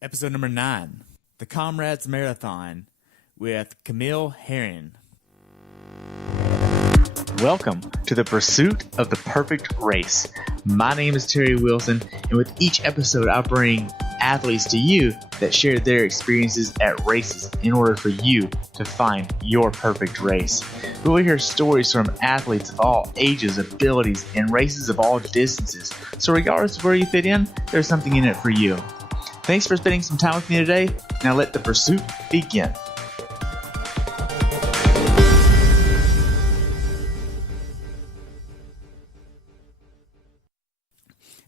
Episode number 9, the Comrades Marathon with Camille Herron. Welcome to the pursuit of the perfect race. My name is Terry Wilson, and with each episode I bring athletes to you that share their experiences at races in order for you to find your perfect race. We will hear stories from athletes of all ages, abilities, and races of all distances. So regardless of where you fit in, there's something in it for you. Thanks for spending some time with me today. Now let the pursuit begin.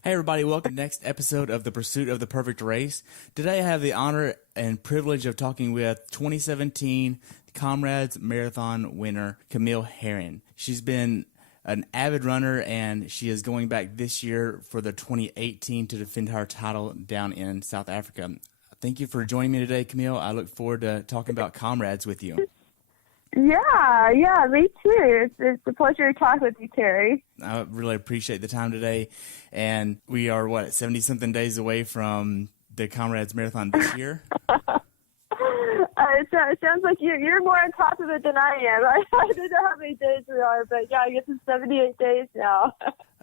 Hey everybody, welcome to the next episode of The Pursuit of the Perfect Race. Today I have the honor and privilege of talking with 2017 Comrades Marathon winner Camille Herron. She's been an avid runner, and she is going back this year for the 2018 to defend her title down in South Africa. Thank you for joining me today, Camille. I look forward to talking about Comrades with you. Yeah, me too. It's a pleasure to talk with you, Terry. I really appreciate the time today, and we are, 70-something days away from the Comrades Marathon this year? It sounds like you're more on top of it than I am. I don't know how many days we are, but yeah, I guess it's 78 days now.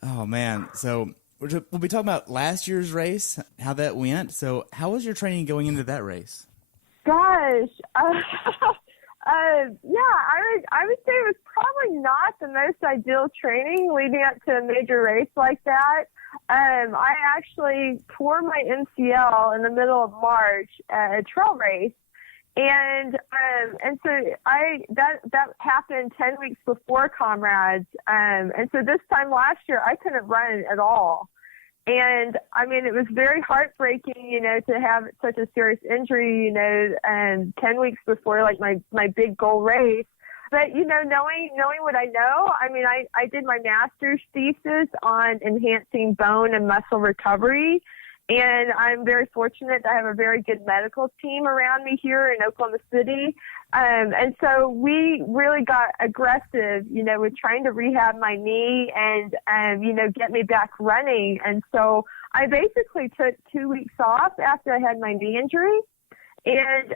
Oh, man. So we'll be talking about last year's race, how that went. So how was your training going into that race? Gosh, I would say it was probably not the most ideal training leading up to a major race like that. I actually tore my MCL in the middle of March at a trail race. And so that happened 10 weeks before Comrades. And so this time last year, I couldn't run at all. And I mean, it was very heartbreaking, to have such a serious injury, 10 weeks before like my big goal race. But, knowing what I know, I mean, I did my master's thesis on enhancing bone and muscle recovery. And I'm very fortunate to have a very good medical team around me here in Oklahoma City. And so we really got aggressive, with trying to rehab my knee and get me back running. And so I basically took 2 weeks off after I had my knee injury. And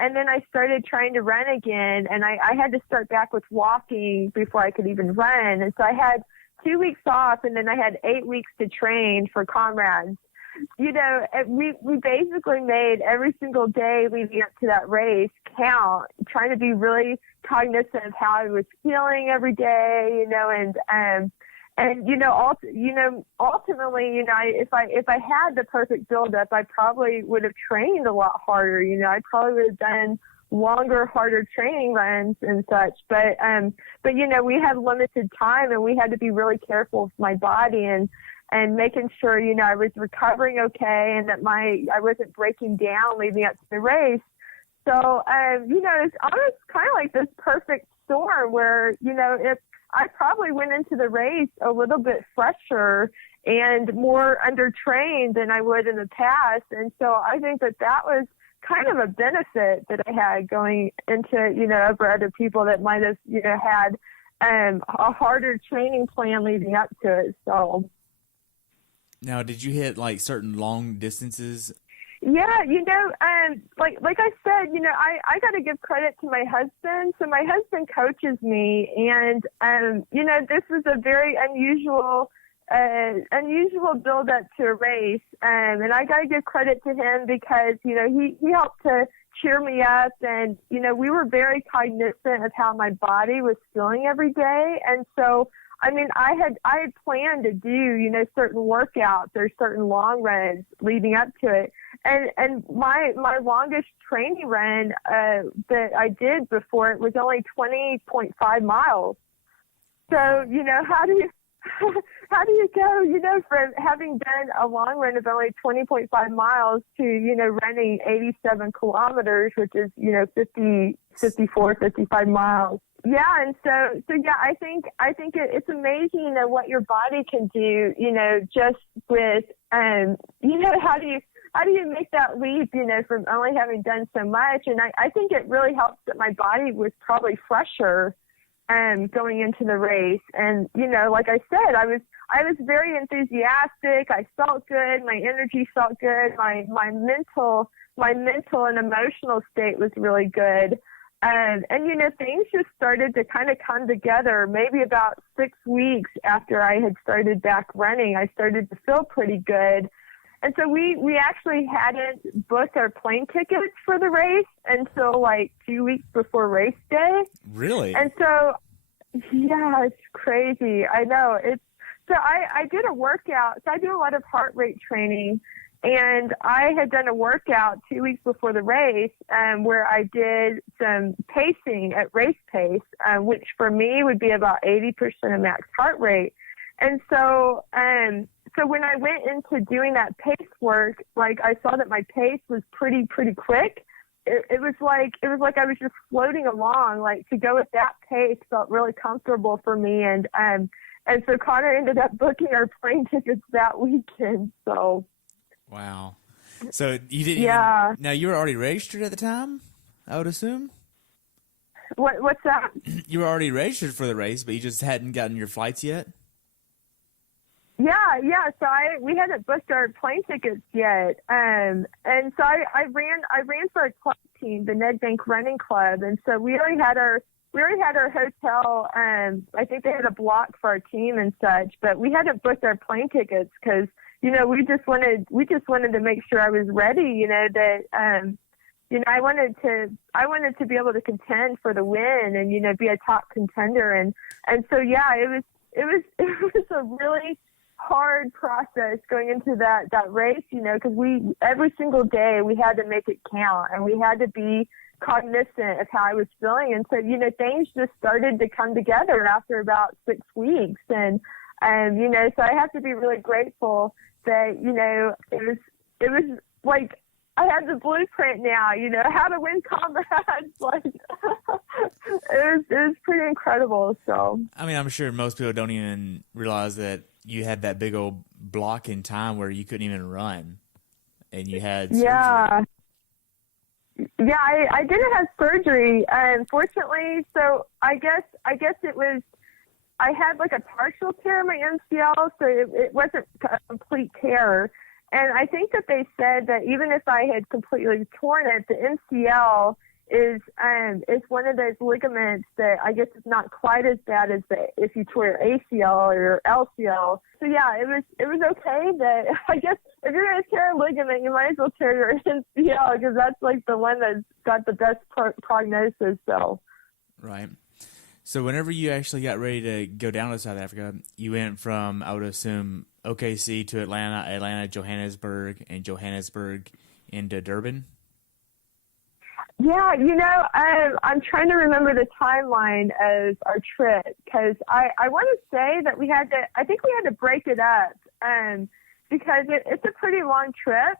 then I started trying to run again. And I had to start back with walking before I could even run. And so I had 2 weeks off, and then I had 8 weeks to train for Comrades. We basically made every single day leading up to that race count, trying to be really cognizant of how I was feeling every day, ultimately, if I had the perfect buildup, I probably would have trained a lot harder. I probably would have done longer, harder training runs and such. But we had limited time, and we had to be really careful with my body and making sure, I was recovering okay and that I wasn't breaking down leading up to the race. So, it's almost kind of like this perfect storm where, if I probably went into the race a little bit fresher and more undertrained than I would in the past. And so I think that was kind of a benefit that I had going into, over other people that might have, had a harder training plan leading up to it. So. Now, did you hit like certain long distances? Yeah, like I said, I got to give credit to my husband. So my husband coaches me, and this was a very unusual build up to a race, and I got to give credit to him because he helped to cheer me up, and we were very cognizant of how my body was feeling every day, and so. I mean, I had planned to do, certain workouts or certain long runs leading up to it. And my longest training run that I did before it was only 20.5 miles. So, how do you go, from having done a long run of only 20.5 miles to, running 87 kilometers, which is, 54, 55 miles. Yeah, and so yeah, I think it's amazing what your body can do, just with how do you make that leap, from only having done so much. And I think it really helps that my body was probably fresher going into the race. And like I said, I I was very enthusiastic. I felt good. My energy felt good. My mental and emotional state was really good. And things just started to kind of come together. Maybe about 6 weeks after I had started back running, I started to feel pretty good. And so we actually hadn't booked our plane tickets for the race until like 2 weeks before race day. Really? And so, yeah, it's crazy. I know. So I did a workout. So I do a lot of heart rate training. And I had done a workout 2 weeks before the race where I did some pacing at race pace, which for me would be about 80% of max heart rate. And so when I went into doing that pace work, like I saw that my pace was pretty quick. It was like I was just floating along. Like to go at that pace felt really comfortable for me. And so Conor ended up booking our plane tickets that weekend. So. Wow. So you didn't now you were already registered at the time, I would assume? What's that? You were already registered for the race, but you just hadn't gotten your flights yet? Yeah. So we hadn't booked our plane tickets yet. And so I ran for a club team, the Ned Bank Running Club, and so we already had our hotel. I think they had a block for our team and such, but we hadn't booked our plane tickets because we just wanted to make sure I was ready, that, I wanted to be able to contend for the win and, be a top contender. And so, yeah, it was a really hard process going into that race, because every single day we had to make it count and we had to be cognizant of how I was feeling. And so, things just started to come together after about 6 weeks. And so I have to be really grateful that, it was like I had the blueprint now, how to win Comrades. Like, it was pretty incredible. So, I mean, I'm sure most people don't even realize that you had that big old block in time where you couldn't even run and you had surgery. Yeah, I didn't have surgery, unfortunately. So I guess it was, I had like a partial tear in my MCL, so it wasn't a complete tear. And I think that they said that even if I had completely torn it, the MCL is one of those ligaments that I guess is not quite as bad as if you tore your ACL or your LCL. So yeah, it was okay. That I guess if you're gonna tear a ligament, you might as well tear your MCL because that's like the one that's got the best prognosis. So right. So whenever you actually got ready to go down to South Africa, you went from, I would assume, OKC to Atlanta, Johannesburg, and Johannesburg into Durban? Yeah, I'm trying to remember the timeline of our trip because I want to say that I think we had to break it up because it's a pretty long trip.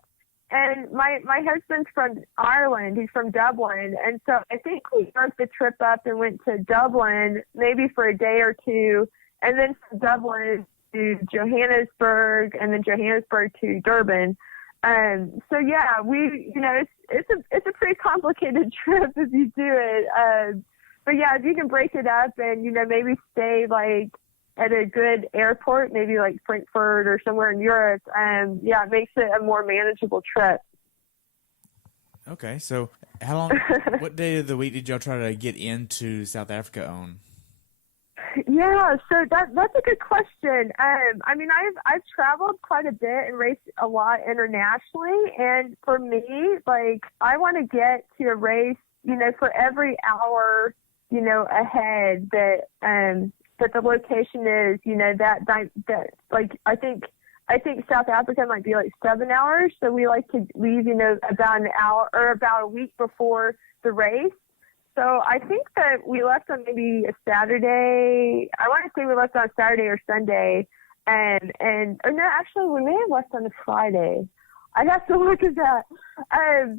And my husband's from Ireland. He's from Dublin. And so I think we broke the trip up and went to Dublin maybe for a day or two, and then from Dublin to Johannesburg, and then Johannesburg to Durban. So yeah, it's a pretty complicated trip if you do it. But yeah, if you can break it up and, maybe stay like at a good airport, maybe like Frankfurt or somewhere in Europe, it makes it a more manageable trip. Okay, so how long, what day of the week did y'all try to get into South Africa on? Yeah, so that's a good question. I mean, I've traveled quite a bit and raced a lot internationally, and for me, like, I want to get to a race, for every hour, ahead that the location is, that like I think South Africa might be like 7 hours, so we like to leave, about an hour or about a week before the race. So I think that we left on maybe a Saturday. I want to say we left on Saturday or Sunday, or no, actually we may have left on a Friday. I'd have to look at that.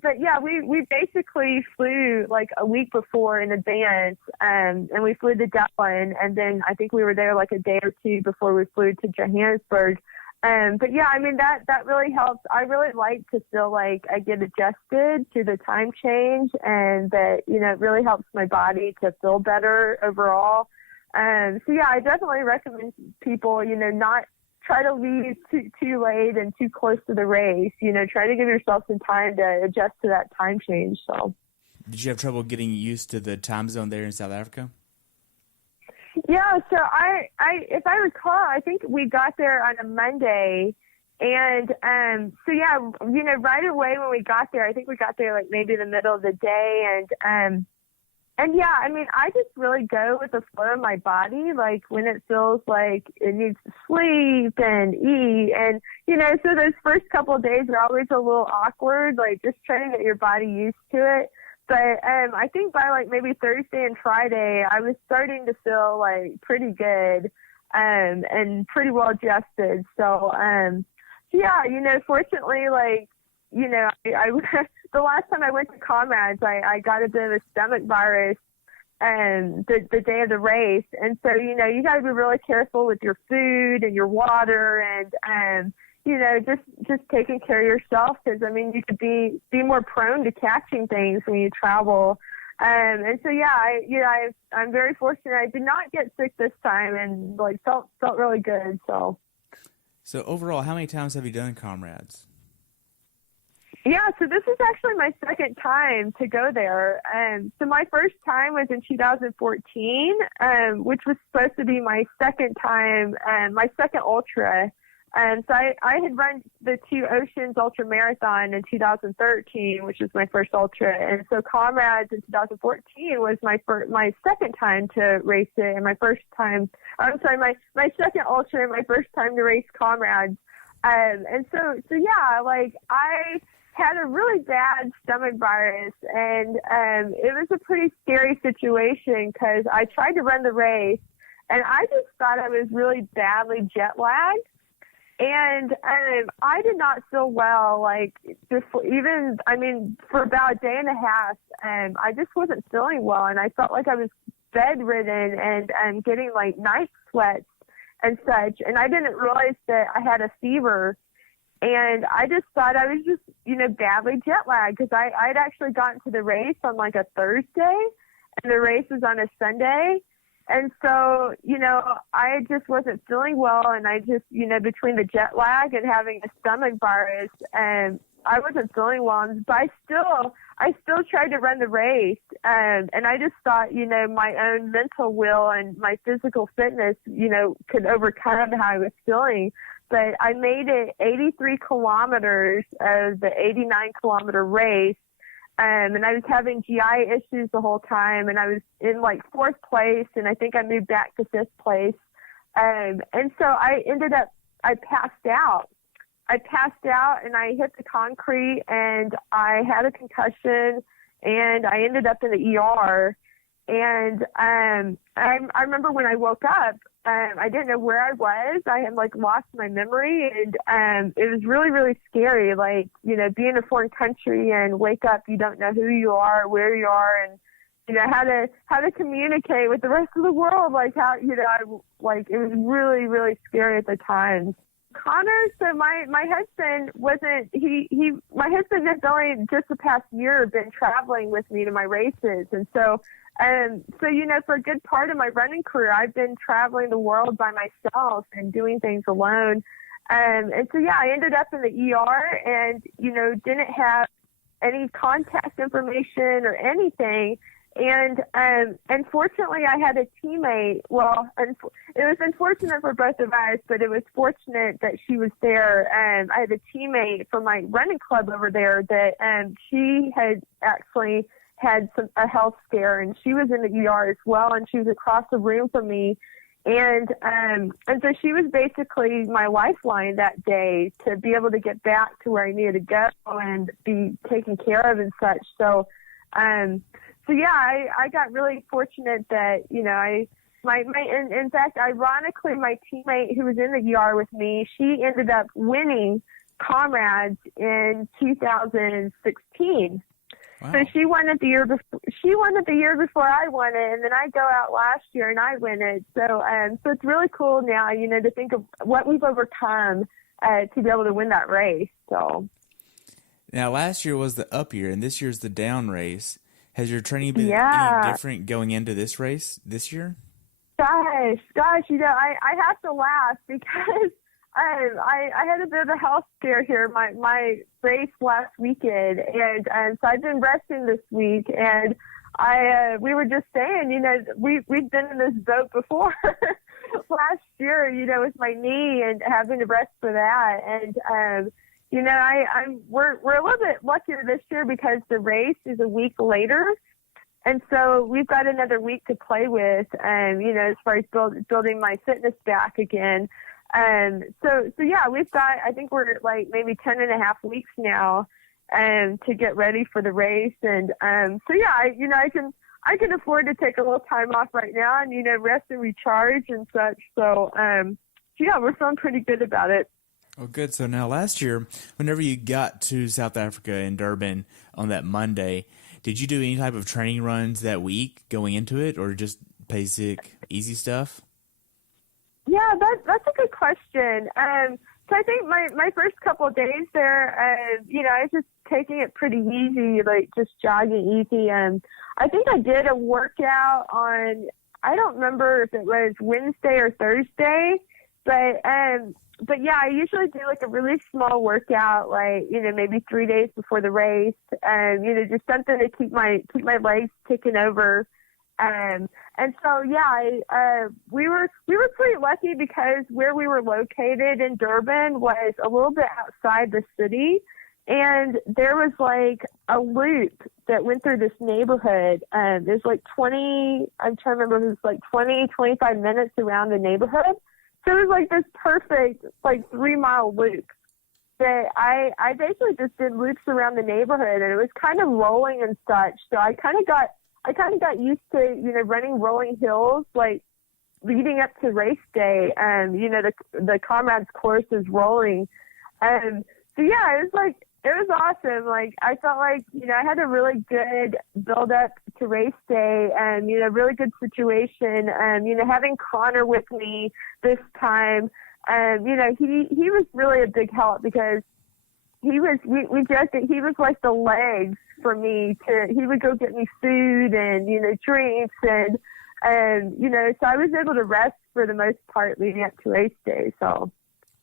But yeah, we basically flew like a week before in advance, and we flew to Dublin, and then I think we were there like a day or two before we flew to Johannesburg. But yeah, I mean, that really helps. I really like to feel like I get adjusted to the time change, and that, it really helps my body to feel better overall. So yeah, I definitely recommend people, try to leave too late and too close to the race. Try to give yourself some time to adjust to that time change. So, did you have trouble getting used to the time zone there in South Africa? Yeah, so if I recall, I think we got there on a Monday, and right away when we got there, I think we got there like maybe in the middle of the day, and yeah, I mean, I just really go with the flow of my body, like when it feels like it needs to sleep and eat, and so those first couple of days are always a little awkward, like just trying to get your body used to it. But I think by like maybe Thursday and Friday, I was starting to feel like pretty good and pretty well adjusted. So, yeah, fortunately, like, I the last time I went to Comrades, I got a bit of a stomach virus the day of the race. And so, you got to be really careful with your food and your water and just taking care of yourself, because I mean, you could be more prone to catching things when you travel. And so, yeah, I'm very fortunate. I did not get sick this time, and like felt really good. So overall, how many times have you done Comrades? Yeah, so this is actually my second time to go there. So my first time was in 2014, which was supposed to be my second time, my second ultra. So I had run the Two Oceans Ultra Marathon in 2013, which was my first ultra. And so Comrades in 2014 was my second time to race it, and my second ultra and my first time to race Comrades. And so yeah, like I had a really bad stomach virus, and it was a pretty scary situation because I tried to run the race, and I just thought I was really badly jet lagged. And I did not feel well, like, for about a day and a half, I just wasn't feeling well, and I felt like I was bedridden and getting, like, night sweats and such, and I didn't realize that I had a fever, and I just thought I was just, badly jet lagged, because I'd actually gotten to the race on, like, a Thursday, and the race was on a Sunday. And so, I just wasn't feeling well, and I just, between the jet lag and having a stomach virus, and I wasn't feeling well, but I still tried to run the race, and I just thought, my own mental will and my physical fitness, could overcome how I was feeling. But I made it 83 kilometers of the 89-kilometer race. And I was having GI issues the whole time, and I was in like fourth place, and I think I moved back to fifth place. And so I passed out. And I hit the concrete, and I had a concussion, and I ended up in the ER. And I remember when I woke up, I didn't know where I was. I had like lost my memory, and it was really, really scary. Like, being in a foreign country and wake up, you don't know who you are, where you are, and how to communicate with the rest of the world. Like how it was really, really scary at the time. Conor, so my husband my husband has only just the past year been traveling with me to my races, and so for a good part of my running career, I've been traveling the world by myself and doing things alone. And so, yeah, I ended up in the ER and, didn't have any contact information or anything. And fortunately, I had a teammate. Well, it was unfortunate for both of us, but it was fortunate that she was there. And I had a teammate from my running club over there that she had actually had a health scare, and she was in the ER as well, and she was across the room from me. And so she was basically my lifeline that day to be able to get back to where I needed to go and be taken care of and such. So yeah, I got really fortunate that, in fact, ironically, my teammate who was in the ER with me, she ended up winning Comrades in 2016. Wow. So she won it the year before. She won it the year before I won it, and then I go out last year and I win it. So it's really cool now, to think of what we've overcome to be able to win that race. So now, last year was the up year, and this year's the down race. Has your training been any different going into this race this year? Gosh, I have to laugh because I had a bit of a health scare here. My race last weekend, and so I've been resting this week. And we were just saying, we've been in this boat before last year, with my knee and having to rest for that. And we're a little bit luckier this year because the race is a week later. And so we've got another week to play with, as far as building my fitness back again. So yeah, we've got, I think we're like maybe 10 and a half weeks now, to get ready for the race. And, so yeah, I can afford to take a little time off right now and, rest and recharge and such. So yeah, we're feeling pretty good about it. Oh, good. So now last year, whenever you got to South Africa in Durban on that Monday, did you do any type of training runs that week going into it, or just basic, easy stuff? Yeah, that's a good question. So I think my first couple of days there, I was just taking it pretty easy, like just jogging easy. I think I did a workout on, I don't remember if it was Wednesday or Thursday, but yeah, I usually do like a really small workout, like, maybe 3 days before the race, just something to keep my legs ticking over. And so, yeah, we were pretty lucky because where we were located in Durban was a little bit outside the city, and there was like a loop that went through this neighborhood. There's like 20, I'm trying to remember, it was like 20, 25 minutes around the neighborhood. So it was like this perfect, like 3-mile loop that I basically just did loops around the neighborhood, and it was kind of rolling and such. So I kind of got used to, running rolling hills, like leading up to race day. The Comrades course is rolling. So yeah, it was awesome. Like, I felt like, I had a really good build up to race day and, really good situation. Having Conor with me this time, he was really a big help because we joked that he was like the legs for me he would go get me food and, drinks and, so I was able to rest for the most part leading up to race day. So.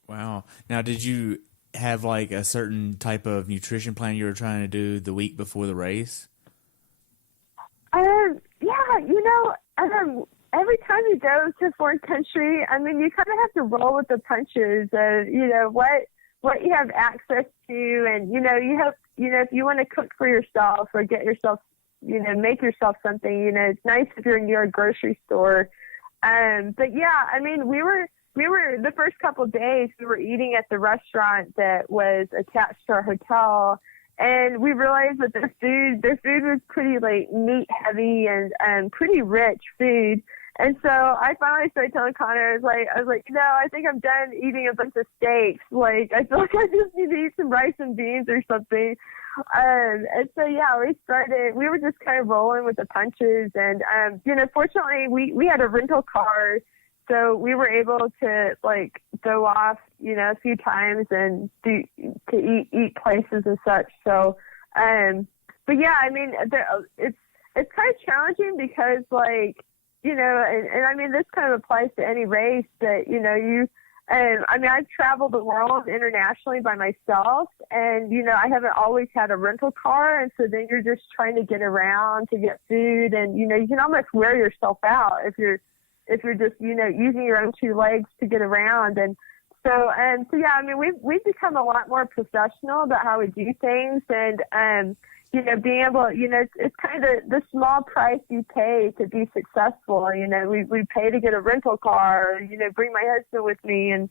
Wow. Now, did you have like a certain type of nutrition plan you were trying to do the week before the race? Every time you go to a foreign country, I mean, you kind of have to roll with the punches of, what you have access to. And, you have, if you want to cook for yourself or get yourself, make yourself something, it's nice if you're near a grocery store. But yeah, I mean, we were the first couple of days, we were eating at the restaurant that was attached to our hotel, and we realized that their food was pretty like meat heavy and pretty rich food. And so I finally started telling Conor, I was like, I think I'm done eating a bunch of steaks. Like, I feel like I just need to eat some rice and beans or something. And so, yeah, we were just kind of rolling with the punches. And, fortunately we had a rental car, so we were able to like go off, a few times and to eat places and such. So, but yeah, I mean, it's kind of challenging because like, and I mean, this kind of applies to any race that, I mean, I've traveled the world internationally by myself and, I haven't always had a rental car. And so then you're just trying to get around to get food and, you can almost wear yourself out if you're just, using your own two legs to get around. And so yeah, I mean, we've become a lot more professional about how we do things. And, being able, it's kind of the small price you pay to be successful. We pay to get a rental car, bring my husband with me. And,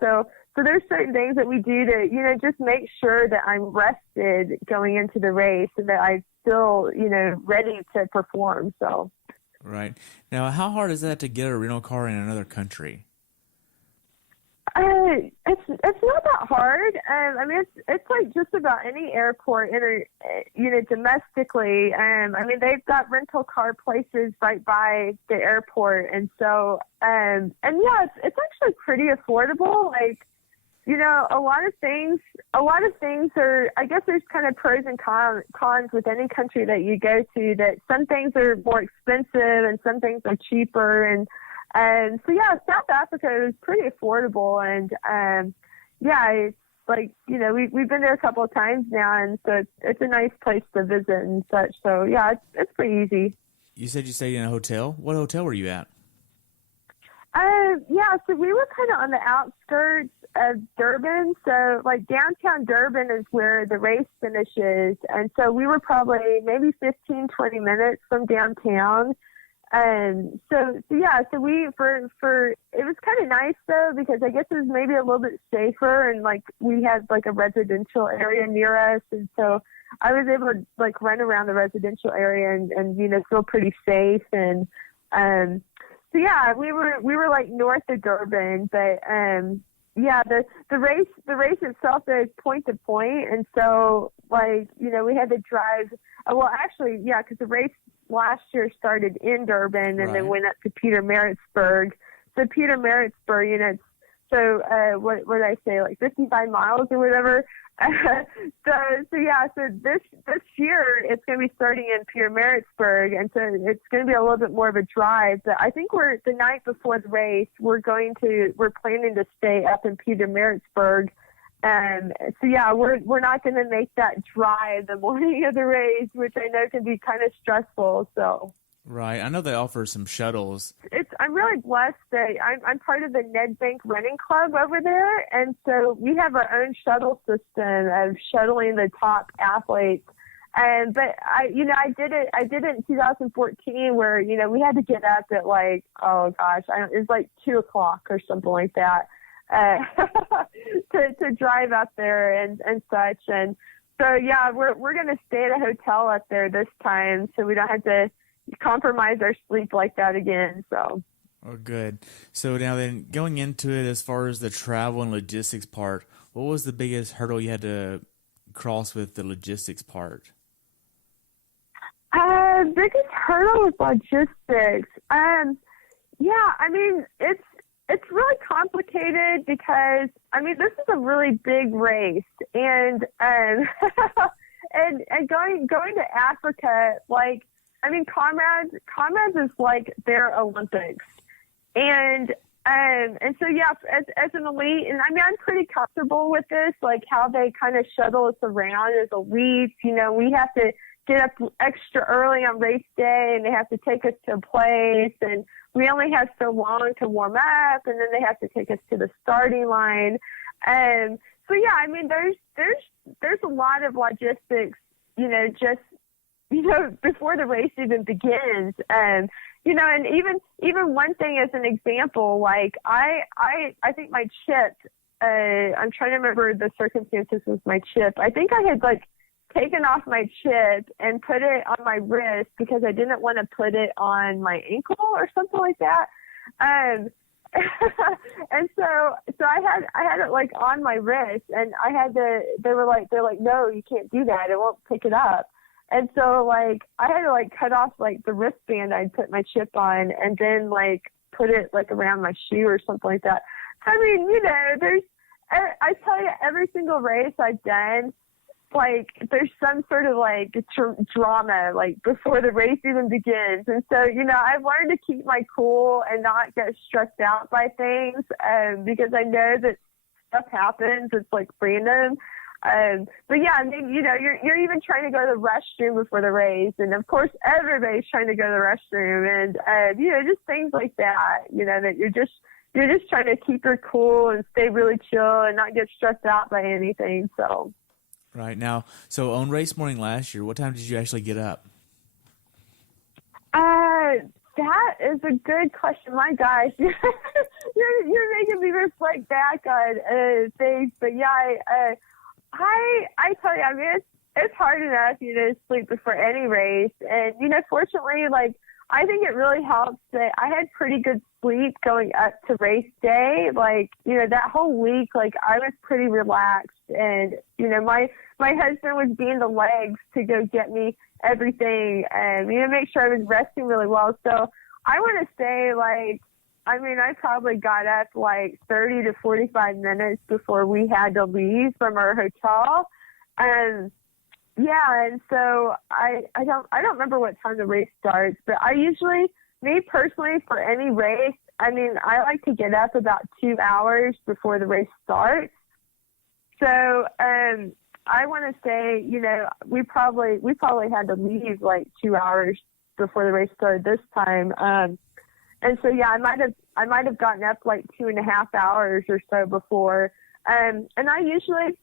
so there's certain things that we do to, just make sure that I'm rested going into the race and that I'm still, ready to perform. So. Right. Now, how hard is that to get a rental car in another country? It's not that hard. I mean, it's like just about any airport, domestically. I mean, they've got rental car places right by the airport, and so, and yeah, it's actually pretty affordable. Like, a lot of things are, I guess there's kind of pros and cons with any country that you go to, that some things are more expensive and some things are cheaper. And, So yeah, South Africa was pretty affordable, and yeah, it's like, you know, we've been there a couple of times now, and so it's a nice place to visit and such. So yeah, it's pretty easy. You said you stayed in a hotel. What hotel were you at? Yeah, so we were kind of on the outskirts of Durban. So like downtown Durban is where the race finishes. And so we were probably maybe 15, 20 minutes from downtown. So yeah, so we, it was kind of nice though, because I guess it was maybe a little bit safer, and like we had like a residential area near us. And so I was able to like run around the residential area and you know, feel pretty safe. And, so yeah, we were like north of Durban, but yeah, the race itself is point to point, and so like, you know, we had to drive. Well, actually, yeah, because the race last year started in Durban and then went up to Pietermaritzburg. So Pietermaritzburg, you know, so what did I say, like 55 miles or whatever. So yeah, so this year it's going to be starting in Pietermaritzburg, and so it's going to be a little bit more of a drive. But I think the night before the race, we're planning to stay up in Pietermaritzburg. So yeah, we're not going to make that drive the morning of the race, which I know can be kind of stressful. So. Right. I know they offer some shuttles. I'm really blessed that I'm part of the Nedbank Running Club over there, and so we have our own shuttle system of shuttling the top athletes. But I did it in 2014, where, you know, we had to get up at like, oh gosh, it was like 2:00 or something like that, to drive up there and such. And so yeah, we're gonna stay at a hotel up there this time, so we don't have to compromise our sleep like that again. So. Oh, good. So now then, going into it, as far as the travel and logistics part, what was the biggest hurdle you had to cross with the logistics part? Biggest hurdle with logistics. Yeah, I mean, it's really complicated because, I mean, this is a really big race, and and going to Africa, like, I mean, Comrades is like their Olympics, and so yeah, as an elite, and I mean, I'm pretty comfortable with this, like how they kind of shuttle us around as elites. You know, we have to get up extra early on race day, and they have to take us to a place, and we only have so long to warm up, and then they have to take us to the starting line. So yeah, I mean, there's a lot of logistics, you know, just, you know, before the race even begins. You know, and even one thing as an example, like I think my chip, I'm trying to remember the circumstances with my chip. I think I had like taken off my chip and put it on my wrist because I didn't want to put it on my ankle or something like that. And so I had it like on my wrist, and they're like, no, you can't do that. It won't pick it up. And so, like, I had to, like, cut off, like, the wristband I'd put my chip on and then, like, put it, like, around my shoe or something like that. I mean, you know, I tell you, every single race I've done, like, there's some sort of, like, drama, like, before the race even begins. And so, you know, I've learned to keep my cool and not get stressed out by things, because I know that stuff happens. It's, like, random. But yeah, I mean, you know, you're even trying to go to the restroom before the race, and of course everybody's trying to go to the restroom, and you know, just things like that. You know, that you're just trying to keep your cool and stay really chill and not get stressed out by anything. So. Right now, so on race morning last year, what time did you actually get up? That is a good question. My gosh, you're making me reflect back on things. But yeah, I tell you, I mean, it's hard enough, you know, to sleep before any race. And, you know, fortunately, like, I think it really helps that I had pretty good sleep going up to race day. Like, you know, that whole week, like, I was pretty relaxed. And, you know, my husband was being the legs to go get me everything and, you know, make sure I was resting really well. So I want to say, like, I mean, I probably got up like 30 to 45 minutes before we had to leave from our hotel. And yeah, and so I don't remember what time the race starts, but I usually, me personally, for any race, I like to get up about 2 hours before the race starts. So, I want to say, we probably had to leave like 2 hours before the race started this time. And so, yeah, I might have gotten up like 2.5 hours or so before. And I usually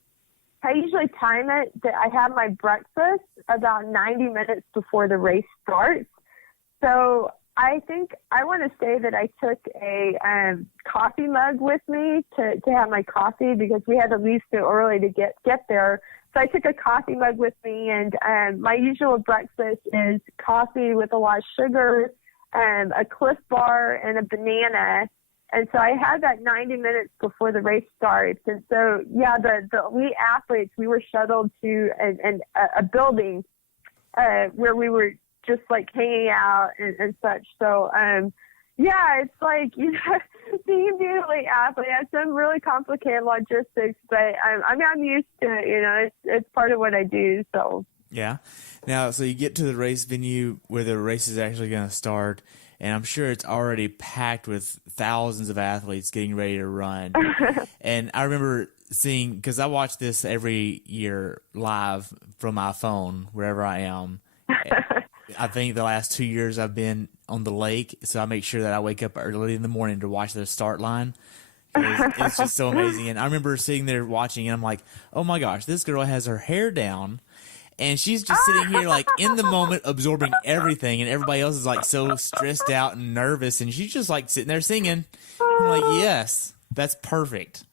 time it that I have my breakfast about 90 minutes before the race starts. So I think I want to say that I took a coffee mug with me to have my coffee, because we had to leave so early to get there. So I took a coffee mug with me, and my usual breakfast is coffee with a lot of sugar, a Cliff Bar, and a banana. And so I had that 90 minutes before the race starts. And so, yeah, the elite athletes, we were shuttled to a building where we were just like hanging out and such. So, yeah, it's like, being an elite athlete has some really complicated logistics, but I'm used to it. It's part of what I do. So, yeah. Now, so you get to the race venue where the race is actually going to start, and I'm sure it's already packed with thousands of athletes getting ready to run. And I remember seeing, because I watch this every year live from my phone, wherever I am. I think the last 2 years I've been on the lake, so I make sure that I wake up early in the morning to watch the start line. It's just so amazing. And I remember sitting there watching, and I'm like, oh my gosh, this girl has her hair down, and she's just sitting here like in the moment absorbing everything, and everybody else is like so stressed out and nervous, and she's just like sitting there singing. I'm like, yes, that's perfect.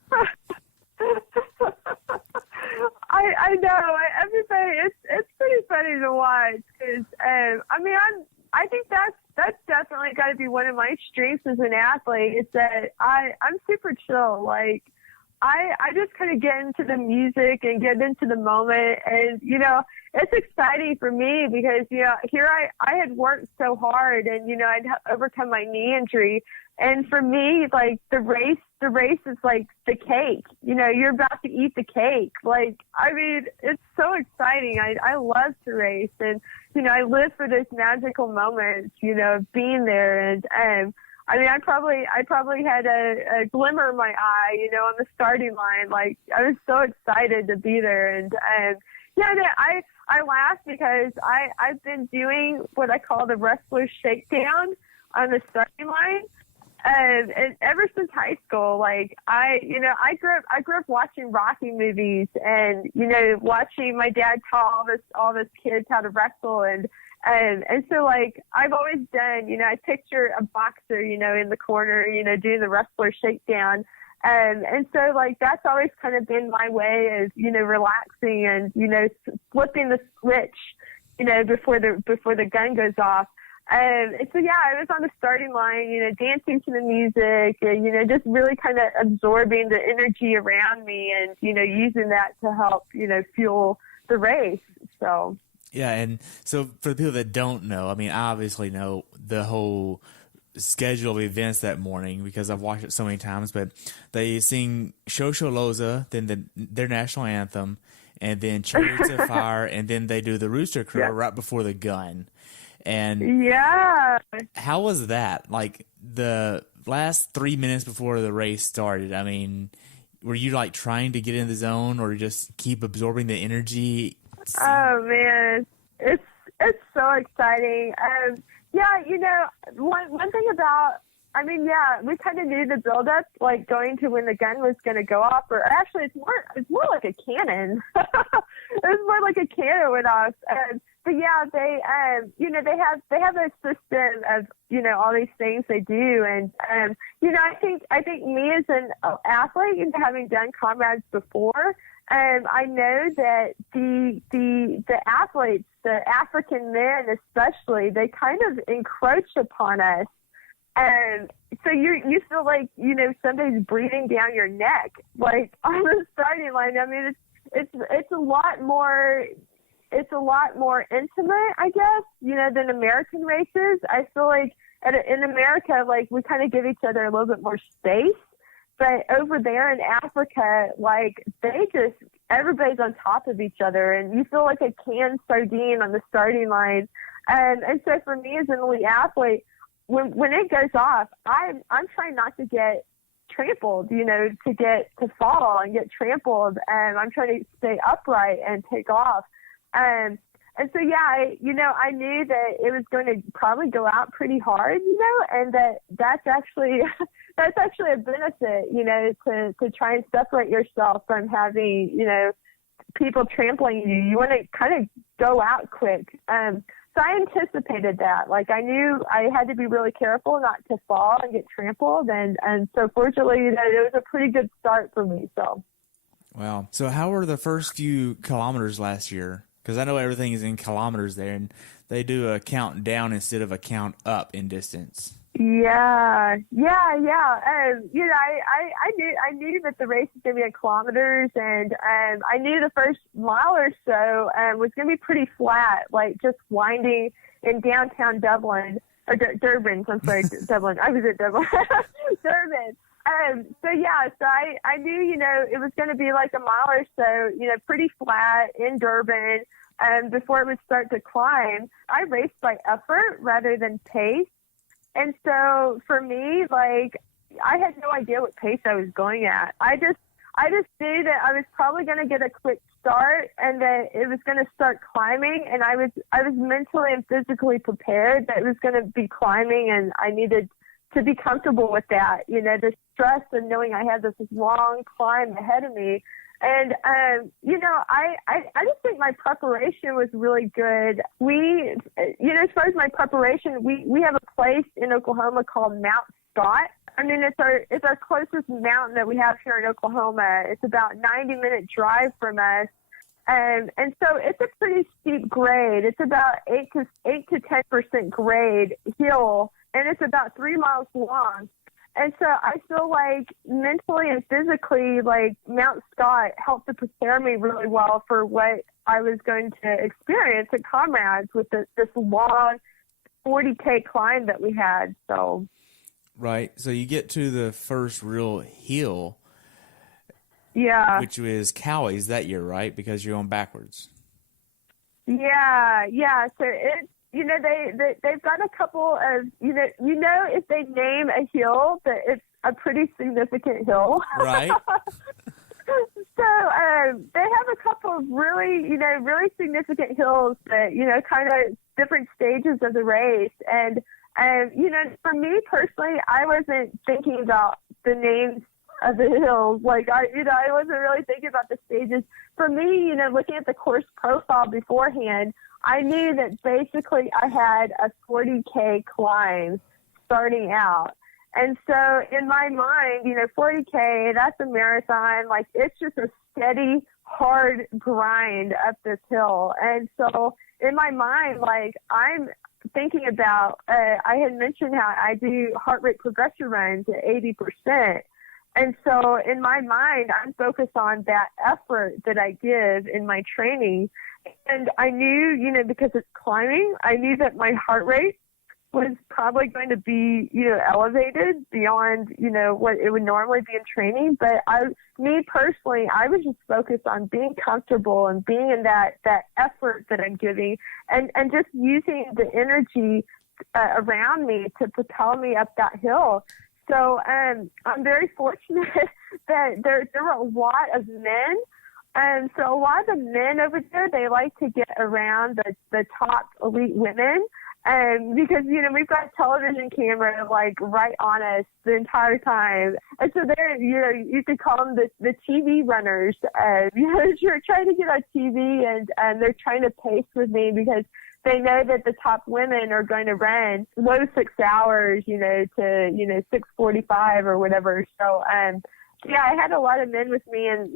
I know. Everybody, it's pretty funny to watch, because I think that's definitely got to be one of my strengths as an athlete, is that I'm super chill. Like, I just kind of get into the music and get into the moment, and it's exciting for me because here I had worked so hard, and I'd overcome my knee injury, and for me, like, the race is like the cake. You're about to eat the cake. Like, it's so exciting. I love to race, and I live for those magical moments, being there. And I probably had a glimmer in my eye, on the starting line. Like, I was so excited to be there. And yeah, I laugh because I've been doing what I call the wrestler shakedown on the starting line. And ever since high school, like, I grew up watching Rocky movies, and watching my dad taught all this kids how to wrestle, and so, like, I've always done, I picture a boxer, in the corner, doing the wrestler shakedown, and so, like, that's always kind of been my way of relaxing and flipping the switch, before the gun goes off. And so, yeah, I was on the starting line, dancing to the music, and, just really kind of absorbing the energy around me, and, using that to help, fuel the race. So. Yeah. And so for the people that don't know, I obviously know the whole schedule of events that morning because I've watched it so many times, but they sing Shosholoza, then their national anthem, and then Chariots of Fire, and then they do the Rooster Crow right before the gun. And yeah, how was that? Like, the last 3 minutes before the race started, were you like trying to get in the zone, or just keep absorbing the energy? Oh man, it's so exciting. Yeah, one thing about, we kind of knew the build-up, like going to when the gun was going to go off, or actually it's more like a cannon. It was more like a cannon went off. But yeah, they have a system of, all these things they do. And, I think me as an athlete, having done Comrades before, I know that the athletes, the African men especially, they kind of encroach upon us. And so you feel like, somebody's breathing down your neck, like on the starting line. It's a lot more intimate, I guess, than American races. I feel like in America, like, we kind of give each other a little bit more space. But over there in Africa, like, everybody's on top of each other, and you feel like a canned sardine on the starting line. And so for me as an elite athlete, when it goes off, I'm trying not to get trampled, to fall and get trampled, and I'm trying to stay upright and take off. And so, yeah, I knew that it was going to probably go out pretty hard, and that's actually a benefit, to try and separate yourself from having, people trampling you. You want to kind of go out quick. So I anticipated that. Like, I knew I had to be really careful not to fall and get trampled. And so fortunately, it was a pretty good start for me. So. Wow. So how were the first few kilometers last year? Because I know everything is in kilometers there, and they do a count down instead of a count up in distance. Yeah. I knew that the race was going to be in kilometers, and I knew the first mile or so was going to be pretty flat, like just winding in downtown Dublin, or Durban. I'm sorry, Dublin. I was at Dublin. Durban. So I knew, it was going to be like a mile or so, pretty flat in Durban, before it would start to climb. I raced by effort rather than pace. And so for me, like, I had no idea what pace I was going at. I just knew that I was probably going to get a quick start and that it was going to start climbing. And I was mentally and physically prepared that it was going to be climbing, and I needed to be comfortable with that, the stress of knowing I had this long climb ahead of me. And, I just think my preparation was really good. As far as my preparation, we have a place in Oklahoma called Mount Scott. I mean, it's our closest mountain that we have here in Oklahoma. It's about 90-minute drive from us. And so it's a pretty steep grade. It's about 8 to 10% grade hill, and it's about 3 miles long. And so I feel like mentally and physically, like, Mount Scott helped to prepare me really well for what I was going to experience at Comrades with this long 40K climb that we had. So. Right. So you get to the first real hill. Yeah. Which was Cowie's that year, right? Because you're going backwards. Yeah. So it's, they've got a couple of, if they name a hill, that it's a pretty significant hill. Right. So they have a couple of really significant hills that, kind of different stages of the race. And for me personally, I wasn't thinking about the names of the hills. Like, I wasn't really thinking about the stages. For me, looking at the course profile beforehand, I knew that basically I had a 40K climb starting out. And so in my mind, 40K, that's a marathon. Like, it's just a steady, hard grind up this hill. And so in my mind, like, I'm thinking about, I had mentioned how I do heart rate progression runs at 80%. And so in my mind, I'm focused on that effort that I give in my training. And I knew, because it's climbing, I knew that my heart rate was probably going to be, elevated beyond, what it would normally be in training. But me personally, I was just focused on being comfortable and being in that effort that I'm giving, and just using the energy around me to propel me up that hill. So I'm very fortunate that there were a lot of men. And so a lot of the men over there, they like to get around the top elite women. Because, we've got a television camera, like, right on us the entire time. And so they're, you could call them the TV runners. You're trying to get on TV, and they're trying to pace with me because they know that the top women are going to run low 6 hours, to 6:45 or whatever. So, yeah, I had a lot of men with me, and,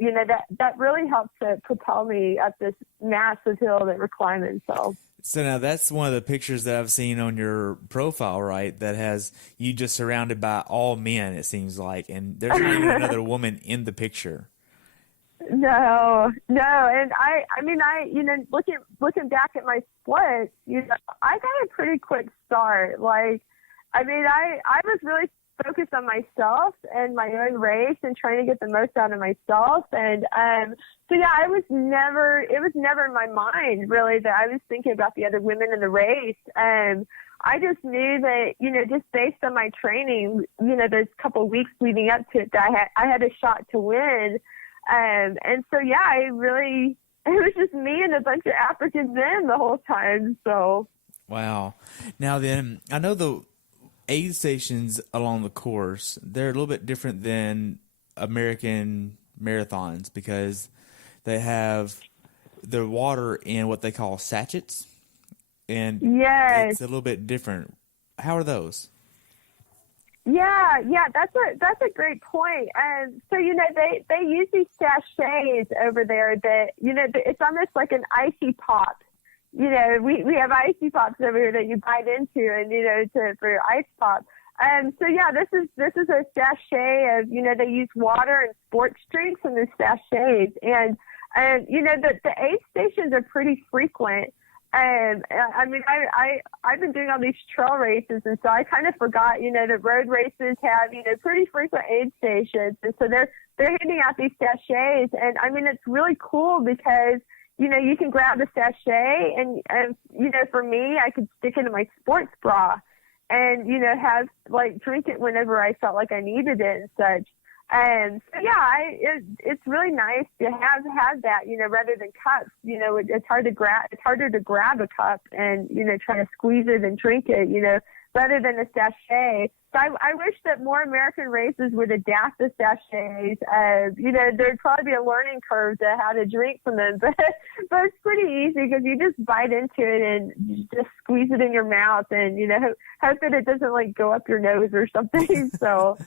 that really helped to propel me up this massive hill that we're climbing. So now that's one of the pictures that I've seen on your profile, right, that has you just surrounded by all men, it seems like, and there's not even another woman in the picture. No. And I looking back at my split, I got a pretty quick start. Like, I was really focus on myself and my own race and trying to get the most out of myself. And so yeah, it was never in my mind really that I was thinking about the other women in the race. I just knew that, you know, just based on my training, you know, those couple of weeks leading up to it, that I had a shot to win. And so yeah, it was just me and a bunch of African men the whole time. So wow. Now then, I know the aid stations along the course, they're a little bit different than American marathons because they have the water in what they call sachets, and yes, it's a little bit different. How are those? Yeah, that's a great point. And so, you know, they use these sachets over there that, you know, it's almost like an icy pop. You know, we have icy pops over here that you bite into, and you know, for your ice pop. So yeah, this is a sachet of, you know, they use water and sports drinks in the sachets, and you know, the aid stations are pretty frequent. And I mean, I've been doing all these trail races, and so I kind of forgot, you know, that road races have, you know, pretty frequent aid stations, and so they're handing out these sachets, and I mean, it's really cool because, you know, you can grab the sachet and, you know, for me, I could stick it in my sports bra and, you know, drink it whenever I felt like I needed it and such. And so, yeah, it's really nice to have that, you know, rather than cups. You know, it's harder to grab a cup and, you know, try to squeeze it and drink it, you know, rather than a sachet. So I wish that more American races would adapt the sachets. You know, there'd probably be a learning curve to how to drink from them, but it's pretty easy because you just bite into it and just squeeze it in your mouth, and, you know, hope that it doesn't like go up your nose or something. So.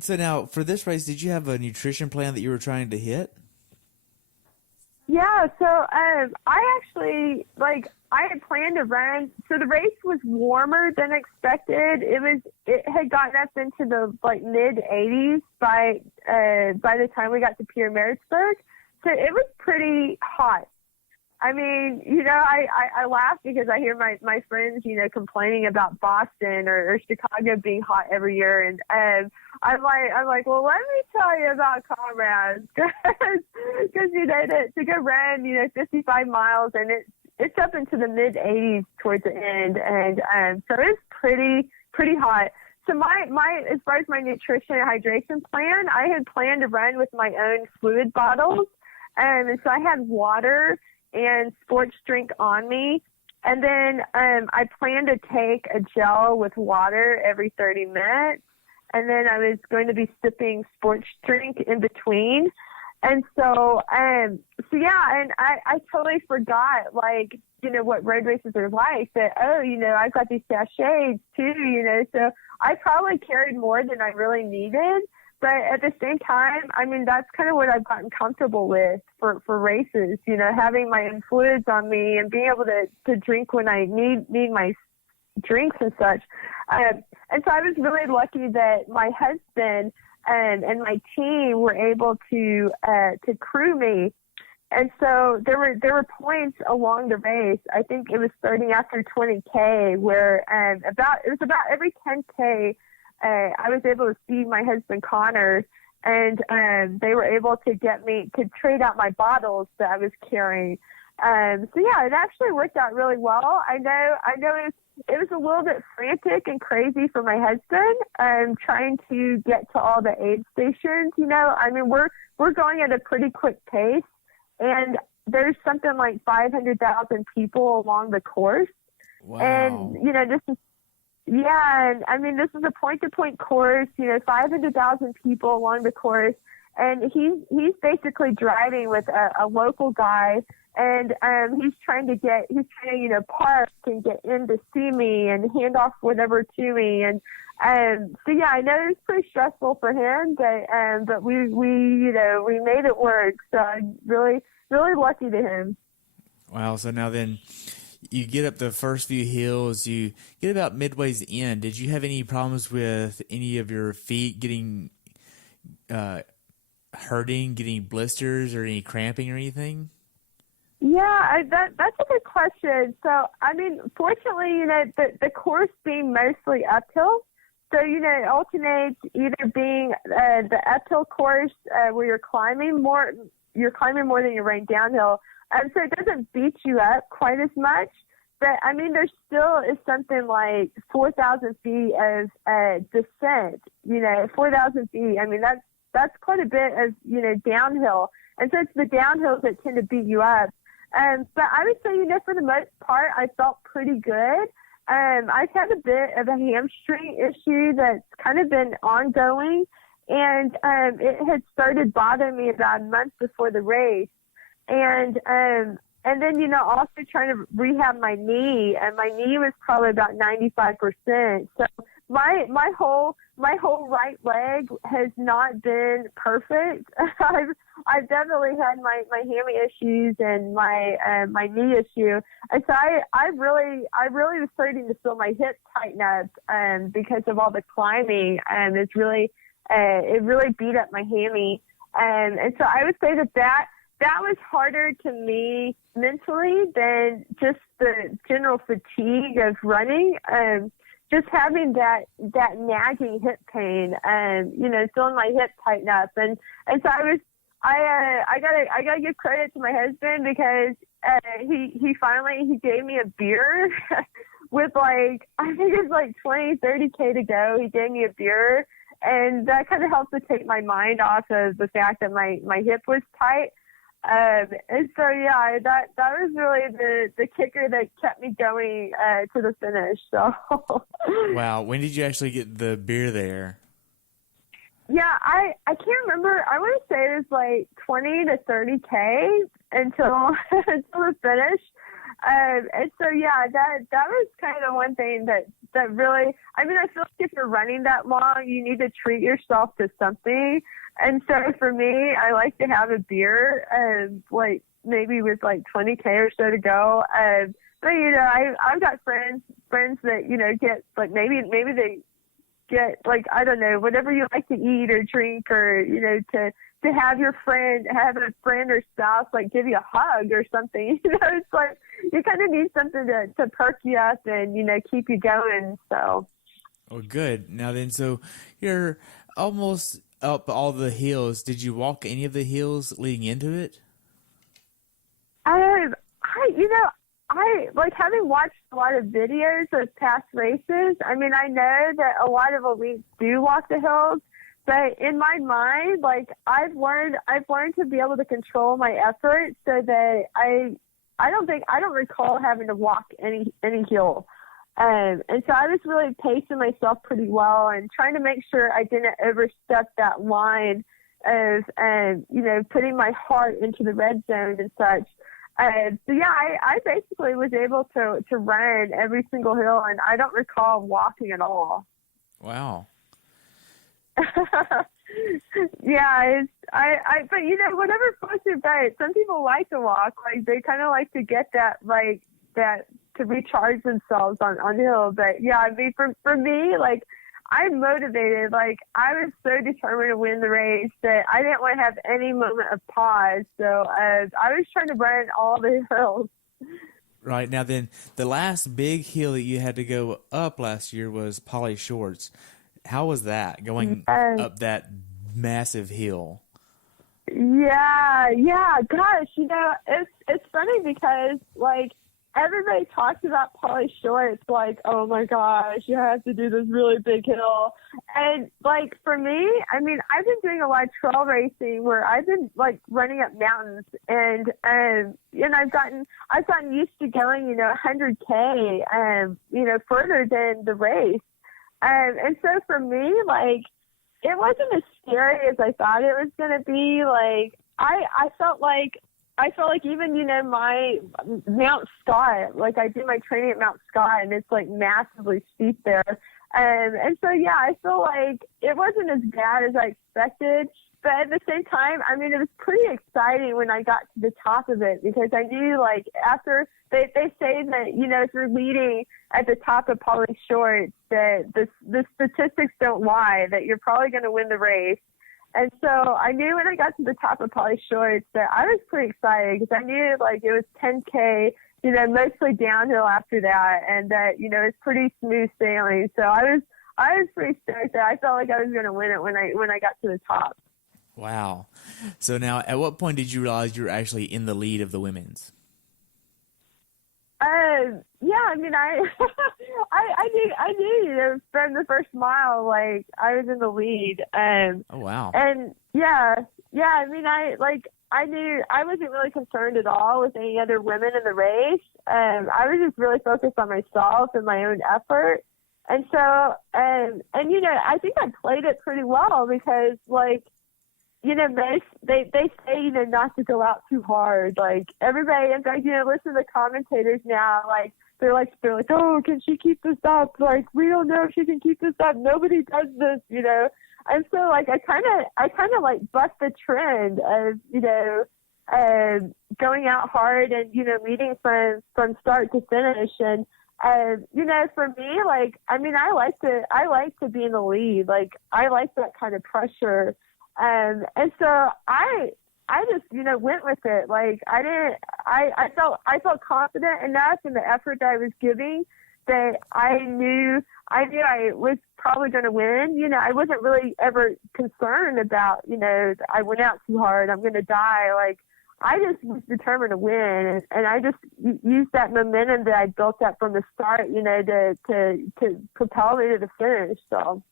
So now, for this race, did you have a nutrition plan that you were trying to hit? Yeah, so I actually, I had planned to run. So the race was warmer than expected. It had gotten up into the mid 80s by the time we got to Pierre Maritzburg. So it was pretty hot. I mean, you know, I laugh because I hear my friends, you know, complaining about Boston or Chicago being hot every year, and I'm like, well, let me tell you about Comrades, because you know, to go run, you know, 55 miles, and it's up into the mid 80s towards the end, and so it's pretty hot. So my as far as my nutrition and hydration plan, I had planned to run with my own fluid bottles, and so I had water and sports drink on me. And then I plan to take a gel with water every 30 minutes. And then I was going to be sipping sports drink in between. And so yeah, and I totally forgot, you know, what road races are like, that, oh, you know, I've got these sachets too, you know, so I probably carried more than I really needed. But at the same time, I mean, that's kind of what I've gotten comfortable with for races, you know, having my own fluids on me and being able to drink when I need my drinks and such. And so I was really lucky that my husband and my team were able to crew me. And so there were points along the race. I think it was starting after 20K where it was about every 10K, I was able to see my husband Conor, and they were able to get me to trade out my bottles that I was carrying. So yeah, it actually worked out really well. I know it was a little bit frantic and crazy for my husband, trying to get to all the aid stations. You know, I mean, we're going at a pretty quick pace, and there's something like 500,000 people along the course. Wow. And you know, and I mean, this is a point-to-point course, you know, 500,000 people along the course, and he's basically driving with a local guy, and he's trying to, you know, park and get in to see me and hand off whatever to me, and so yeah, I know it's pretty stressful for him, but we you know, we made it work, so I'm really lucky to him. Wow. So now then, you get up the first few hills, you get about midway's in. Did you have any problems with any of your feet getting hurting, getting blisters, or any cramping or anything? Yeah, that's a good question. So, I mean, fortunately, you know, the course being mostly uphill, So, it alternates either being the uphill course where you're climbing more than you're running downhill. So it doesn't beat you up quite as much. But, there still is something like 4,000 feet of descent, 4,000 feet. That's quite a bit of, downhill. And so it's the downhills that tend to beat you up. But I would say, for the most part, I felt pretty good. I've had a bit of a hamstring issue that's kind of been ongoing, and it had started bothering me about a month before the race. And then, also trying to rehab my knee, and my knee was probably about 95%. So my whole right leg has not been perfect. I've definitely had my hammy issues and my knee issue, and so I really was starting to feel my hip tighten up because of all the climbing, and it really beat up my hammy, and so I would say that was harder to me mentally than just the general fatigue of running. Just having that nagging hip pain, feeling my hip tighten up, and so I gotta give credit to my husband, because he gave me a beer with I think it's 20-30K to go. He gave me a beer, and that kind of helped to take my mind off of the fact that my hip was tight. And so, yeah, that was really the kicker that kept me going to the finish. So. Wow. When did you actually get the beer there? Yeah, I can't remember. I want to say it was 20 to 30K until the finish. And so, yeah, that was kind of one thing that really, I feel like if you're running that long, you need to treat yourself to something. And so for me, I like to have a beer, maybe with 20K or so to go. But, I've got friends that, get maybe they get I don't know, whatever you like to eat or drink, or, to have a friend or spouse, give you a hug or something. It's you kind of need something to perk you up and, keep you going. So. Oh, good. Now then, so you're almost up all the hills. Did you walk any of the hills leading into it? I having watched a lot of videos of past races. I know that a lot of elites do walk the hills, but in my mind, I've learned to be able to control my effort so that I don't recall having to walk any hill. And so I was really pacing myself pretty well and trying to make sure I didn't overstep that line of, putting my heart into the red zone and such. So yeah, I basically was able to run every single hill, and I don't recall walking at all. Wow. Yeah, but whatever floats your boat. Some people like to walk, they kind of like to get that to recharge themselves on hills. But yeah, for me, I'm motivated. I was so determined to win the race that I didn't want to have any moment of pause. So I was trying to run all the hills. Right. Now then, the last big hill that you had to go up last year was Polly Shorts. How was that, going up that massive hill? Yeah. Gosh, it's funny because, everybody talks about Polly Shorts, oh my gosh, you have to do this really big hill. And for me, I've been doing a lot of trail racing where I've been running up mountains, and I've gotten used to going, 100K, further than the race. And so for me, it wasn't as scary as I thought it was going to be. I felt like even, my Mount Scott, I do my training at Mount Scott, and it's massively steep there. And so, yeah, I feel like it wasn't as bad as I expected. But at the same time, it was pretty exciting when I got to the top of it, because I knew, after they say that, if you're leading at the top of Polly Shorts, that the statistics don't lie, that you're probably going to win the race. And so I knew when I got to the top of Polly Shorts that I was pretty excited, because I knew it was 10K, mostly downhill after that, and that, it's pretty smooth sailing. So I I was pretty stoked. I felt like I was going to win it when I got to the top. Wow. So now, at what point did you realize you were actually in the lead of the women's? Yeah, I mean, I knew, you know, from the first mile, like, I was in the lead. Oh, wow. And yeah, I mean, I knew I wasn't really concerned at all with any other women in the race. I was just really focused on myself and my own effort. And so, and you know, I think I played it pretty well because, like, you know, they say, you know, not to go out too hard. Like, everybody, in fact, you know, listen to the commentators now, like, they're like, oh, can she keep this up? Like, we don't know if she can keep this up. Nobody does this, you know. And so, like, I kind of like bucked the trend of, you know, going out hard and, you know, leading from start to finish. And, you know, for me, like, I mean, I like to be in the lead. Like, I like that kind of pressure. And so I just, you know, went with it. Like, I felt confident enough in the effort that I was giving that I knew I was probably going to win. You know, I wasn't really ever concerned about, you know, I went out too hard, I'm going to die. Like, I just was determined to win, and I just used that momentum that I built up from the start, you know, to propel me to the finish. So.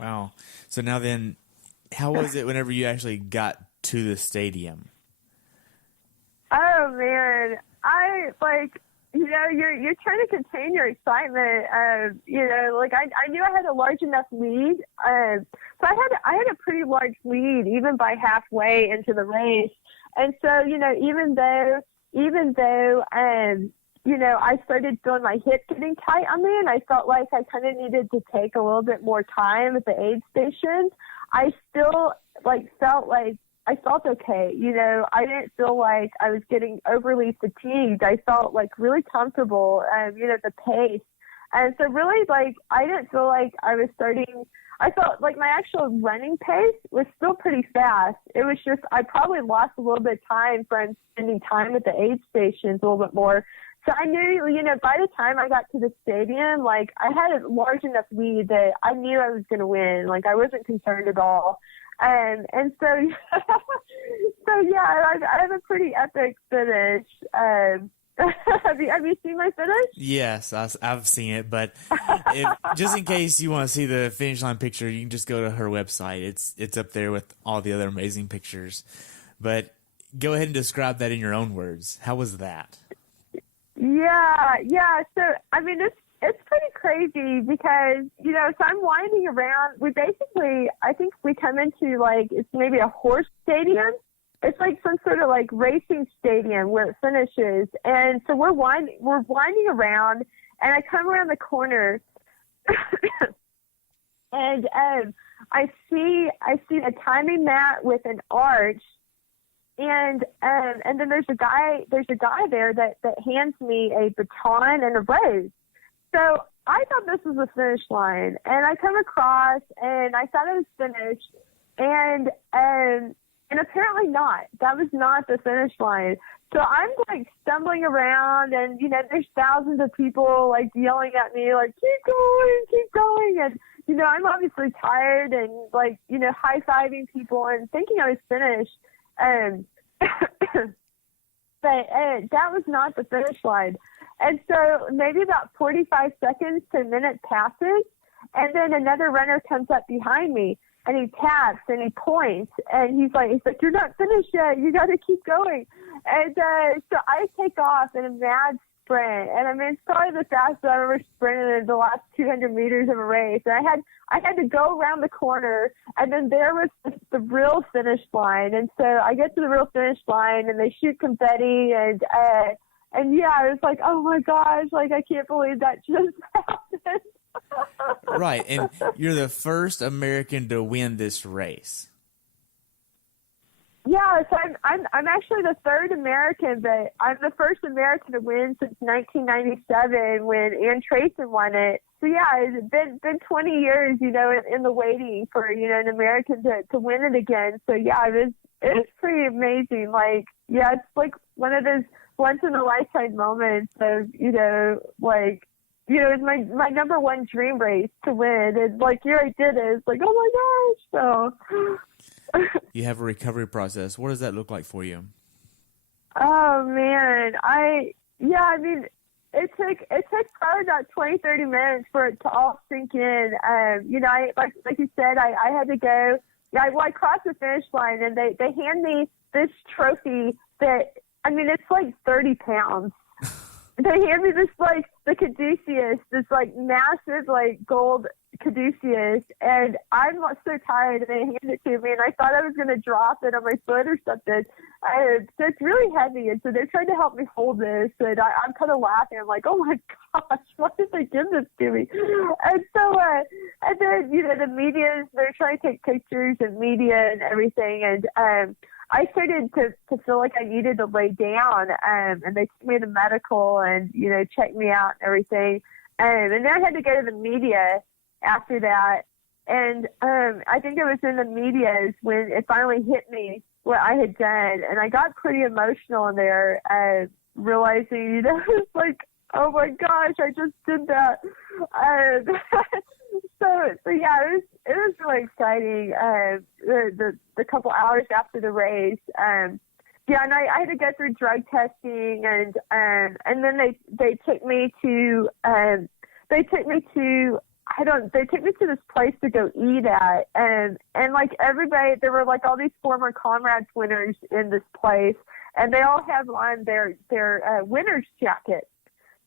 Wow. So now then, how was it whenever you actually got to the stadium? Oh, man. You know, you're trying to contain your excitement. You know, like, I knew I had a large enough lead. So I had a pretty large lead even by halfway into the race. And so, you know, even though, you know, I started feeling my hip getting tight on me, and I felt like I kind of needed to take a little bit more time at the aid station, I still, like, I felt okay. You know, I didn't feel like I was getting overly fatigued. I felt, like, really comfortable, you know, the pace. And so really, like, I didn't feel like I felt like my actual running pace was still pretty fast. It was just, I probably lost a little bit of time from spending time at the aid stations a little bit more. So I knew, you know, by the time I got to the stadium, like, I had a large enough lead that I knew I was going to win. Like, I wasn't concerned at all. And so, so yeah, I have a pretty epic finish. Have you seen my finish? Yes, I've seen it, but just in case you want to see the finish line picture, you can just go to her website. It's up there with all the other amazing pictures. But go ahead and describe that in your own words. How was that? Yeah. So, I mean, it's pretty crazy because, you know, so I'm winding around. We basically, I think we come into, like, it's maybe a horse stadium. It's like some sort of, like, racing stadium where it finishes. And so we're winding around, and I come around the corner and I see a timing mat with an arch. And then there's a guy there that hands me a baton and a rose. So I thought this was the finish line, and I come across and I thought I was finished, and apparently not. That was not the finish line. So I'm, like, stumbling around, and, you know, there's thousands of people, like, yelling at me, like, keep going. And, you know, I'm obviously tired and, like, you know, high-fiving people and thinking I was finished. But that was not the finish line. And so maybe about 45 seconds to a minute passes, and then another runner comes up behind me, and he taps and he points, and he's like, you're not finished yet. You got to keep going. And so I take off in a mad sprint, and I mean, it's probably the fastest I've ever sprinted in the last 200 meters of a race. And I had to go around the corner, and then there was the real finish line. And so I get to the real finish line, and they shoot confetti, and yeah, I was like, oh my gosh, like, I can't believe that just happened. Right, and you're the first American to win this race. Yeah, so I'm actually the third American, but I'm the first American to win since 1997 when Ann Trayson won it. So yeah, it's been 20 years, you know, in the waiting for, you know, an American to win it again. So yeah, it's pretty amazing. Like, yeah, it's like one of those once in a lifetime moments of, you know, like, it was my number one dream race to win. And like, here I did it. It's like, oh my gosh. So You have a recovery process. What does that look like for you? oh man, it took probably about 20-30 minutes for it to all sink in. Like you said, I had to go. I crossed the finish line, and they hand me this trophy that, it's like 30 pounds. They hand me this, like, the caduceus, this, like, massive, like, gold caduceus, and I'm so tired, and they hand it to me, and I thought I was going to drop it on my foot or something. So it's really heavy, and so they're trying to help me hold this, and I'm kind of laughing. I'm like, oh, my gosh, why did they give this to me? And so, and then, the media, they're trying to take pictures of media and everything, and I started to feel like I needed to lay down, and they took me to medical and, checked me out and everything. And then I had to go to the media after that. And I think it was in the media is when it finally hit me what I had done. And I got pretty emotional in there, realizing, it's like, oh my gosh, I just did that. So yeah, it was really exciting. The couple hours after the race, and I had to go through drug testing, and then they took me to this place to go eat at, and like everybody, there were like all these former Comrades winners in this place, and they all have on their winner's jacket.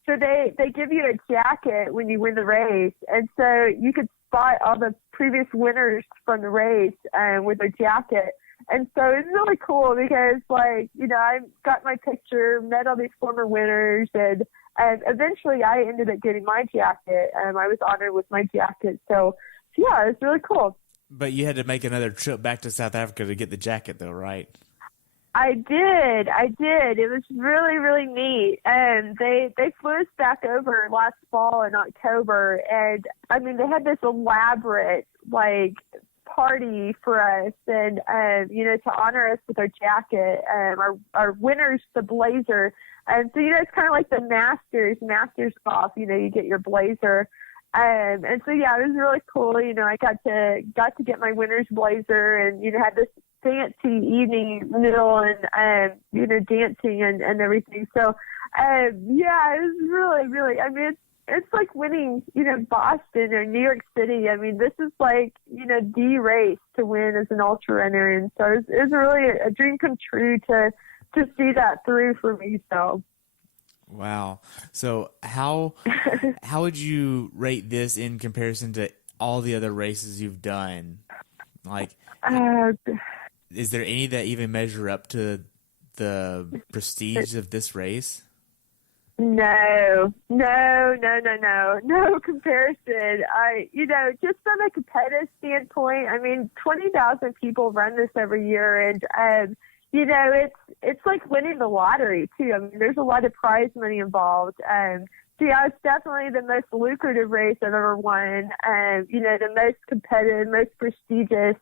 So they give you a jacket when you win the race, and so you could spot all the previous winners from the race with their jacket. And so it's really cool because, like, I got my picture, met all these former winners, and eventually I ended up getting my jacket, and I was honored with my jacket. So yeah, it's really cool. But you had to make another trip back to South Africa to get the jacket, though, right? I did. It was really, really neat. And they flew us back over last fall in October. And, they had this elaborate, like, party for us and, to honor us with our jacket. Our winners, the blazer. And so, it's kind of like the Masters golf. You get your blazer. And so, yeah, it was really cool. I got to get my winner's blazer and, had this fancy evening meal and dancing and everything. So, it was really, really, it's like winning, Boston or New York City. This is like, the race to win as an ultra runner. And so it was really a dream come true to see that through for me. So. Wow. So how would you rate this in comparison to all the other races you've done? Like, is there any that even measure up to the prestige of this race? No comparison. Just from a competitive standpoint, 20,000 people run this every year, and it's like winning the lottery too. There's a lot of prize money involved. So yeah, it's definitely the most lucrative race I've ever won. The most competitive, most prestigious.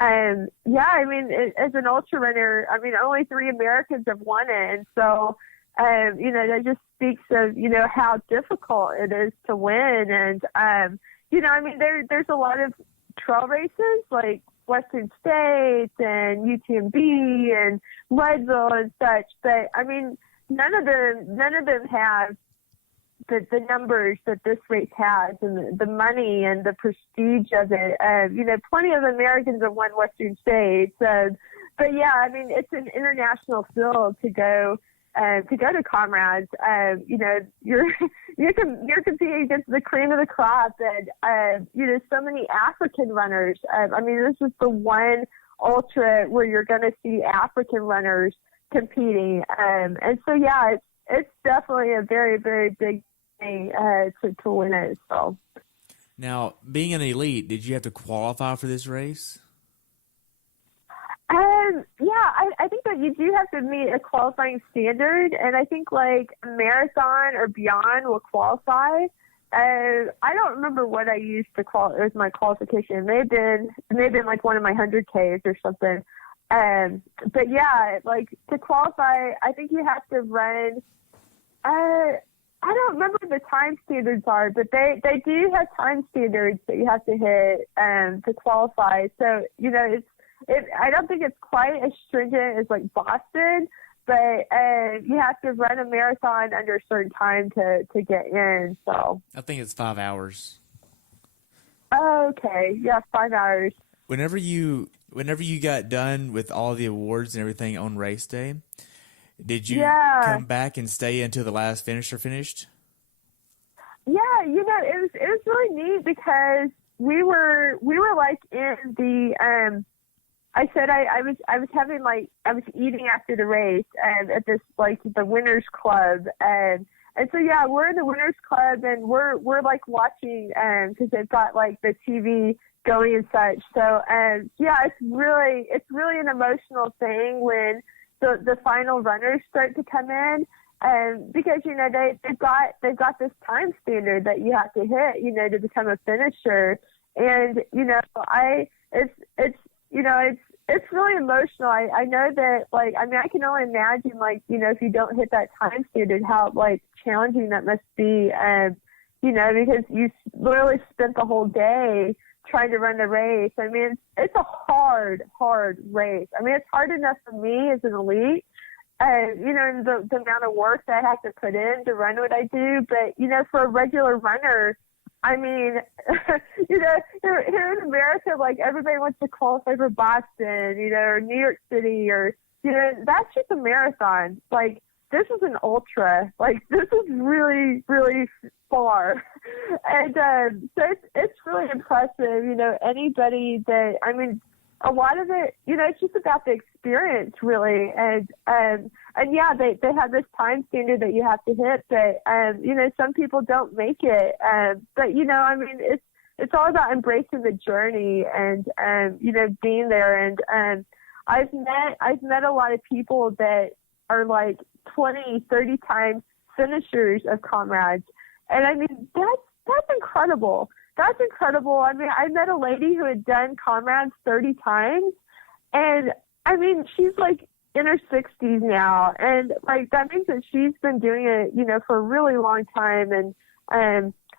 As an ultra runner, only 3 Americans have won it, and so that just speaks of how difficult it is to win. And there's a lot of trail races like Western States and UTMB and Leadville and such, but none of them have the numbers that this race has and the money and the prestige of it. Plenty of Americans have won Western States, but yeah, it's an international field to go to Comrades. You're competing against the cream of the crop, and so many African runners. This is the one ultra where you're going to see African runners competing, and so yeah, it's definitely a very, very big thing to win it. So now, being an elite, did you have to qualify for this race? I think that you do have to meet a qualifying standard, and I think like a marathon or beyond will qualify. I don't remember what I used to as my qualification. It may have been like one of my 100Ks or something. But yeah, like to qualify, I think you have to run. I don't remember what the time standards are, but they do have time standards that you have to hit to qualify. So, you know, I don't think it's quite as stringent as like Boston, but you have to run a marathon under a certain time to get in. So I think it's 5 hours. Oh, okay. Yeah, 5 hours. Whenever you got done with all the awards and everything on race day, did you come back and stay until the last finisher finished? Yeah, you know, it was really neat because we were like in the I said I was having like I was eating after the race and at this like the winners club and so yeah, we're in the winners club and we're like watching because they've got like the TV going and such. So yeah, it's really an emotional thing when the final runners start to come in, because you know they've got this time standard that you have to hit, you know, to become a finisher, and you know it's really emotional. I know that, like, I mean, I can only imagine, like, you know, if you don't hit that time standard, how like challenging that must be, you know, because you literally spent the whole day trying to run the race. I mean, it's a hard race. I mean, it's hard enough for me as an elite, you know, the amount of work that I have to put in to run what I do. But, you know, for a regular runner, I mean, you know, here in America, like, everybody wants to qualify for Boston, you know, or New York City, or, you know, that's just a marathon. Like, this is an ultra. Like, this is really, really far. And so it's really impressive, you know, anybody that, I mean, a lot of it, you know, it's just about the experience, really. And yeah, they have this time standard that you have to hit, but, you know, some people don't make it. But, you know, I mean, it's all about embracing the journey and, you know, being there. And I've met a lot of people that are like 20, 30 times finishers of Comrades. And I mean, that's incredible. That's incredible. I mean, I met a lady who had done Comrades 30 times, and I mean, she's like in her 60s now, and like that means that she's been doing it, you know, for a really long time. And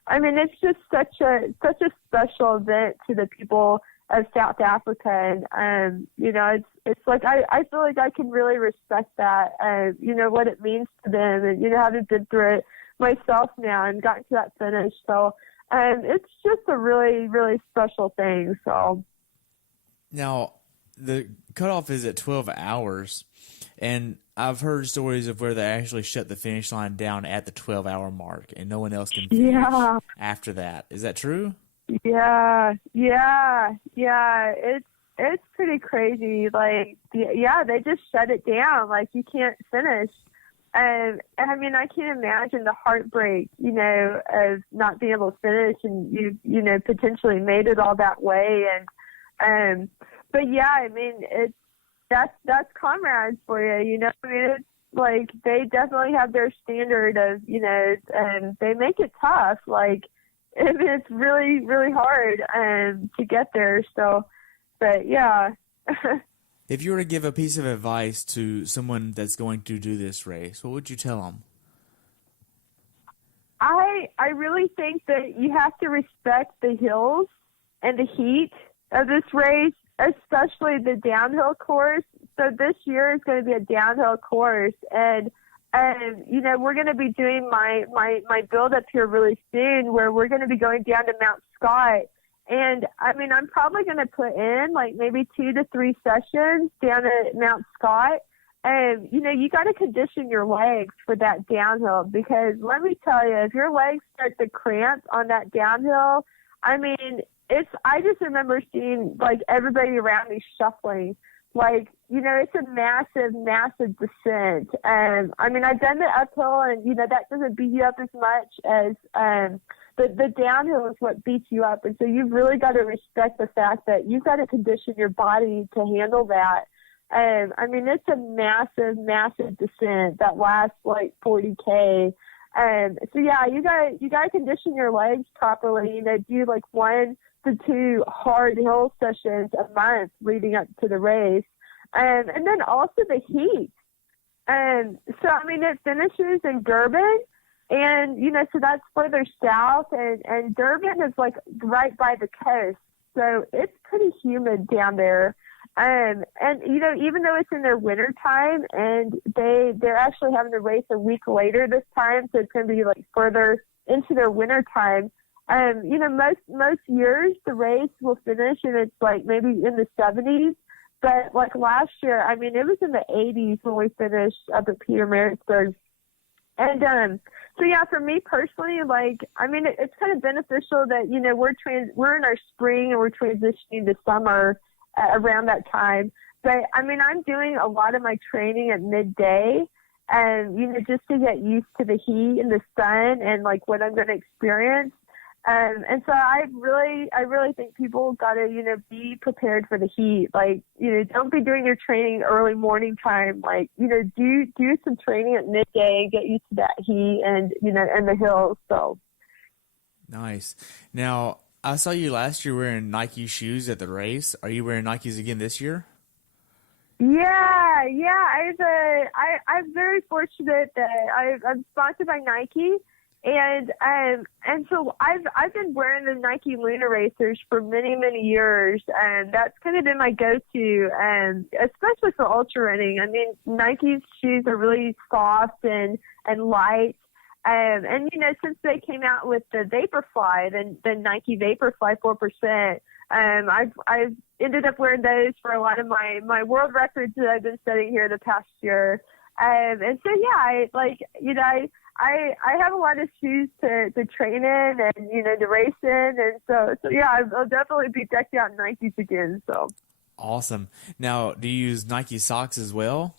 I mean, it's just such a special event to the people of South Africa, and you know, it's like I feel like I can really respect that, you know, what it means to them, and you know, having been through it myself now and gotten to that finish. So it's just a really, really special thing. So now the cutoff is at 12 hours, and I've heard stories of where they actually shut the finish line down at the 12-hour mark, and no one else can finish after that. Is that true? Yeah. It's pretty crazy. Like, yeah, they just shut it down. Like, you can't finish. And I mean, I can't imagine the heartbreak, you know, of not being able to finish, and you know, potentially made it all that way. And but yeah, I mean, that's Comrades for you, you know. I mean, it's like they definitely have their standard of, you know, and they make it tough. Like, I mean, it's really, really hard to get there. So, but yeah. If you were to give a piece of advice to someone that's going to do this race, what would you tell them? I really think that you have to respect the hills and the heat of this race, especially the downhill course. So this year is going to be a downhill course, and you know, we're going to be doing my build up here really soon, where we're going to be going down to Mount Scott. And I mean, I'm probably going to put in like maybe 2 to 3 sessions down at Mount Scott. And, you know, you got to condition your legs for that downhill, because let me tell you, if your legs start to cramp on that downhill, I mean, I just remember seeing like everybody around me shuffling. Like, you know, it's a massive, massive descent. And I mean, I've done the uphill, and, you know, that doesn't beat you up as much as, the downhill is what beats you up. And so you've really got to respect the fact that you've got to condition your body to handle that. And I mean, it's a massive, massive descent that lasts like 40K. And so, yeah, you got to condition your legs properly. You know, do like 1 to 2 hard hill sessions a month leading up to the race. And then also the heat. And so, I mean, it finishes in Durban. And, so that's further south, and Durban is like right by the coast. So it's pretty humid down there. And, even though it's in their winter time, and they're actually having to race a week later this time, so it's going to be like further into their winter time. Most years the race will finish and it's like maybe in the 70s. But like last year, I mean, it was in the 80s when we finished up at Peter Maritzburg. And so yeah, for me personally, like, I mean, it's kind of beneficial that, we're in our spring and we're transitioning to summer around that time. But I mean, I'm doing a lot of my training at midday, and, just to get used to the heat and the sun and like what I'm going to experience. And so I really think people got to, be prepared for the heat. Like, don't be doing your training early morning time. Like, do some training at midday and get used to that heat and, and the hills. So. Nice. Now, I saw you last year wearing Nike shoes at the race. Are you wearing Nikes again this year? Yeah. I'm very fortunate that I'm sponsored by Nike. And so I've been wearing the Nike Lunar Racers for many, many years, and that's kind of been my go-to, and especially for ultra running. I mean, Nike's shoes are really soft and light, and since they came out with the Vaporfly, the Nike Vaporfly 4%, I've ended up wearing those for a lot of my world records that I've been setting here the past year, and so yeah, I have a lot of shoes to train in and, to race in. And so yeah, I'll definitely be decked out in Nikes again. So awesome. Now, do you use Nike socks as well?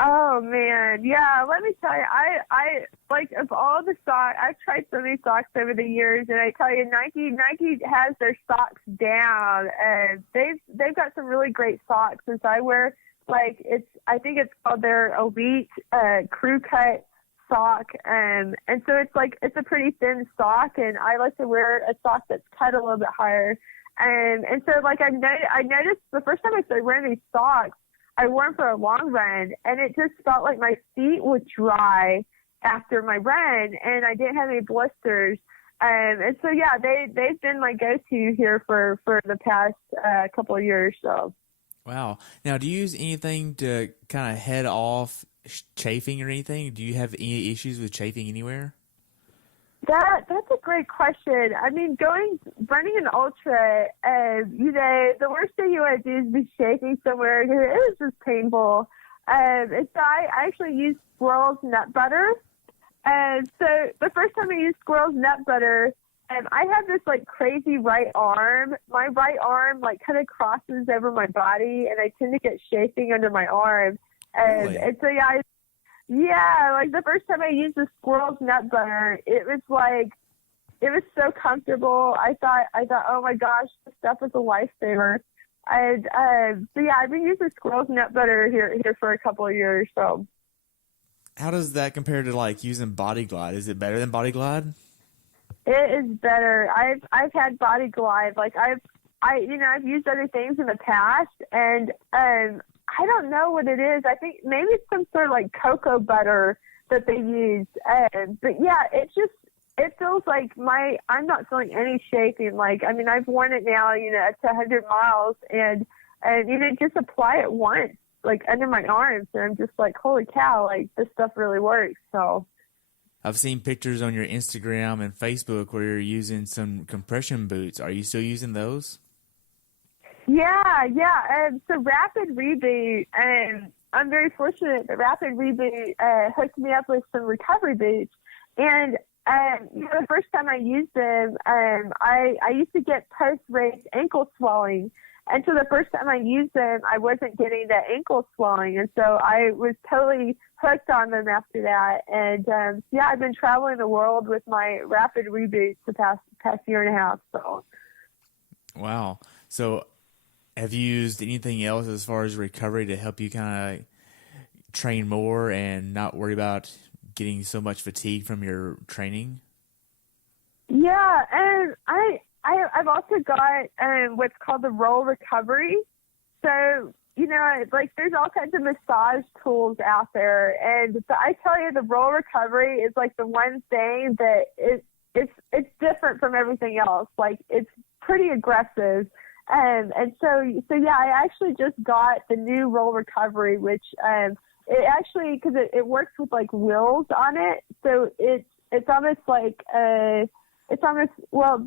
Oh man. Yeah. Let me tell you, I like of all the socks, I've tried so many socks over the years, and I tell you, Nike has their socks down, and they've got some really great socks. And so I wear, I think it's called their Elite Crew Cut sock, and so it's a pretty thin sock, and I like to wear a sock that's cut a little bit higher, and so I noticed the first time I started wearing these socks, I wore them for a long run, and it just felt like my feet would dry after my run, and I didn't have any blisters. And so yeah, they've been my go-to here for the past couple of years. So. Wow. Now, do you use anything to kind of head off chafing or anything? Do you have any issues with chafing anywhere? That's a great question. I mean, running an ultra, the worst thing you want to do is be chafing somewhere because it is just painful. And so I actually use squirrel's nut butter. And so the first time I used squirrel's nut butter, I have this crazy right arm. My right arm kind of crosses over my body, and I tend to get chafing under my arm. And, really? and so yeah, the first time I used the squirrel's nut butter, it was so comfortable. I thought, oh my gosh, this stuff is a lifesaver. And so yeah, I've been using squirrel's nut butter here for a couple of years. So, how does that compare to using Body Glide? Is it better than Body Glide? It is better. I've had Body Glide. I've used other things in the past, and I don't know what it is. I think maybe it's some sort of cocoa butter that they use. But yeah, it feels like I'm not feeling any chafing. I've worn it now, up to 100 miles, and just apply it once, under my arms, and I'm just holy cow, this stuff really works. So. I've seen pictures on your Instagram and Facebook where you're using some compression boots. Are you still using those? Yeah. So Rapid Reboot, I'm very fortunate that Rapid Reboot hooked me up with some recovery boots. And the first time I used them, I used to get post-race ankle swelling. And so the first time I used them, I wasn't getting that ankle swelling. And so I was totally hooked on them after that. And, yeah, I've been traveling the world with my Rapid Reboots the past year and a half. So. Wow. So have you used anything else as far as recovery to help you kind of train more and not worry about getting so much fatigue from your training? Yeah, and I've also got what's called the roll recovery. So like there's all kinds of massage tools out there, and I tell you, the roll recovery is like the one thing that it's different from everything else. Like it's pretty aggressive. And so yeah, I actually just got the new roll recovery, which it actually, because it works with like wheels on it, so it's almost like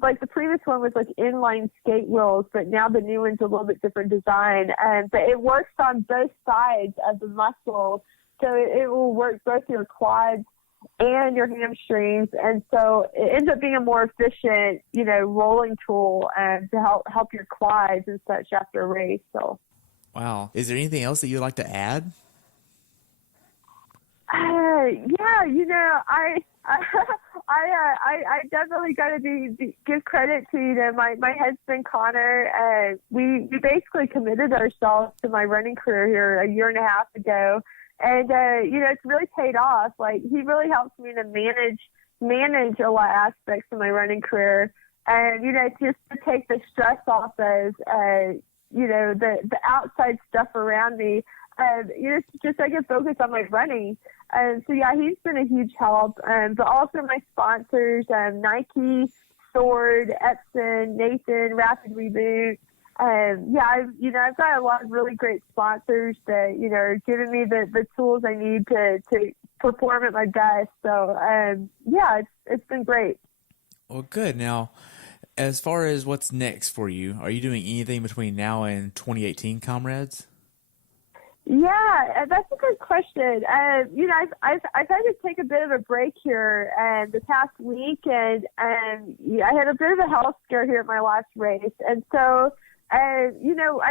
like the previous one was like inline skate wheels, but now the new one's a little bit different design, but it works on both sides of the muscle, so it will work both your quads and your hamstrings, and so it ends up being a more efficient, rolling tool to help your quads and such after a race. So, wow, is there anything else that you'd like to add? Yeah, I definitely got to give credit to my husband Conor. We basically committed ourselves to my running career here a year and a half ago. And, it's really paid off. Like, he really helps me to manage a lot of aspects of my running career. And, just to take the stress off of, the outside stuff around me. Just so I can focus on my running. So, yeah, he's been a huge help. But also my sponsors, Nike, Sword, Epson, Nathan, Rapid Reboot. I've got a lot of really great sponsors that, are giving me the tools I need to perform at my best. So, it's been great. Well, good. Now, as far as what's next for you, are you doing anything between now and 2018 Comrades? Yeah, that's a good question. I've had to take a bit of a break here the past week, and I had a bit of a health scare here at my last race, and so I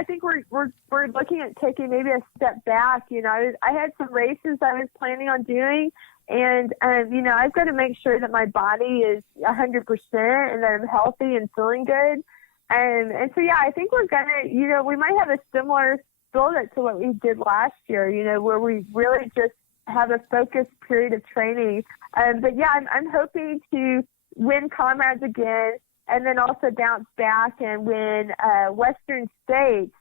think we're looking at taking maybe a step back. I had some races I was planning on doing, and I've got to make sure that my body is 100% and that I'm healthy and feeling good, and so yeah, I think we're gonna we might have a similar build up to what we did last year, where we really just have a focused period of training. But yeah, I'm hoping to win Comrades again, and then also bounce back and win Western States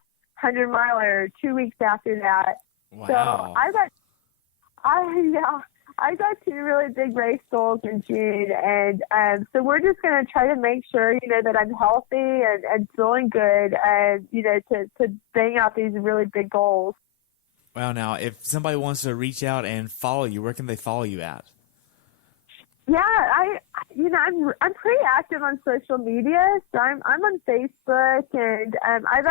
100-miler 2 weeks after that. Wow. So I got two really big race goals in June, and so we're just going to try to make sure, that I'm healthy and feeling good, and, to bang out these really big goals. Wow. Now, if somebody wants to reach out and follow you, where can they follow you at? Yeah, I'm pretty active on social media, so I'm on Facebook, and I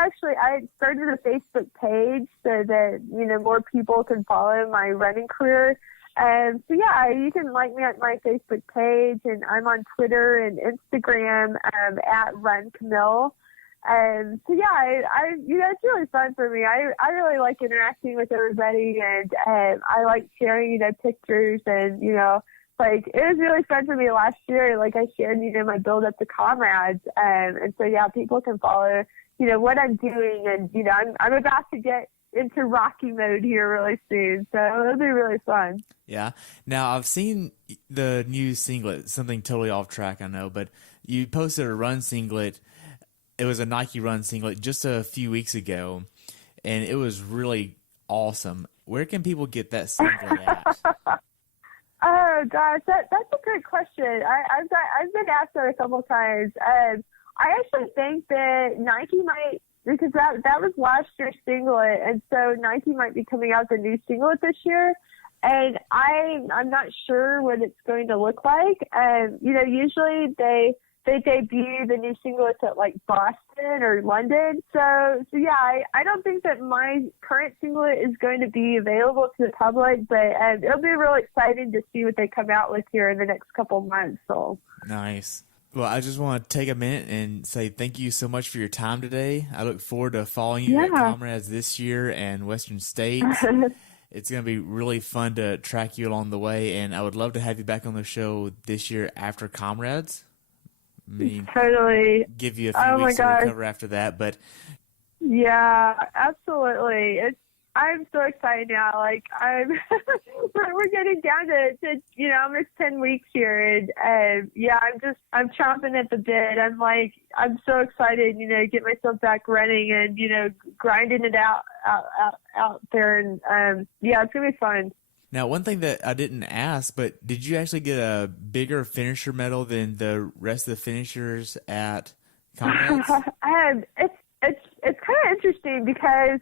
started a Facebook page so that more people can follow my running career. So yeah, you can like me at my Facebook page, and I'm on Twitter and Instagram at Run Camille. So yeah, it's really fun for me. I really like interacting with everybody, and I like sharing pictures, and like, it was really fun for me last year. Like, I shared, my build up to Comrades. And so, yeah, people can follow, what I'm doing. And, I'm about to get into Rocky mode here really soon. So it'll be really fun. Yeah. Now, I've seen the new singlet, something totally off track, I know, but you posted a run singlet. It was a Nike run singlet just a few weeks ago, and it was really awesome. Where can people get that singlet at? Oh gosh, that's a great question. I've been asked that a couple of times. I actually think that Nike might, because that was last year's singlet, and so Nike might be coming out with a new singlet this year, and I'm not sure what it's going to look like. Usually they debut the new singlets at like Boston or London. So yeah, I don't think that my current singlet is going to be available to the public, but it'll be really exciting to see what they come out with here in the next couple of months. So nice. Well, I just want to take a minute and say thank you so much for your time today. I look forward to following you at Comrades this year and Western States. It's going to be really fun to track you along the way, and I would love to have you back on the show this year after Comrades. Totally. Give you a few weeks to recover after that, but yeah, absolutely. I'm so excited now. Like we're getting down to almost 10 weeks here, and yeah, I'm chomping at the bit. I'm so excited, get myself back running and grinding it out there, and yeah, it's gonna be fun. Now, one thing that I didn't ask, but did you actually get a bigger finisher medal than the rest of the finishers at Comrades? It's kind of interesting because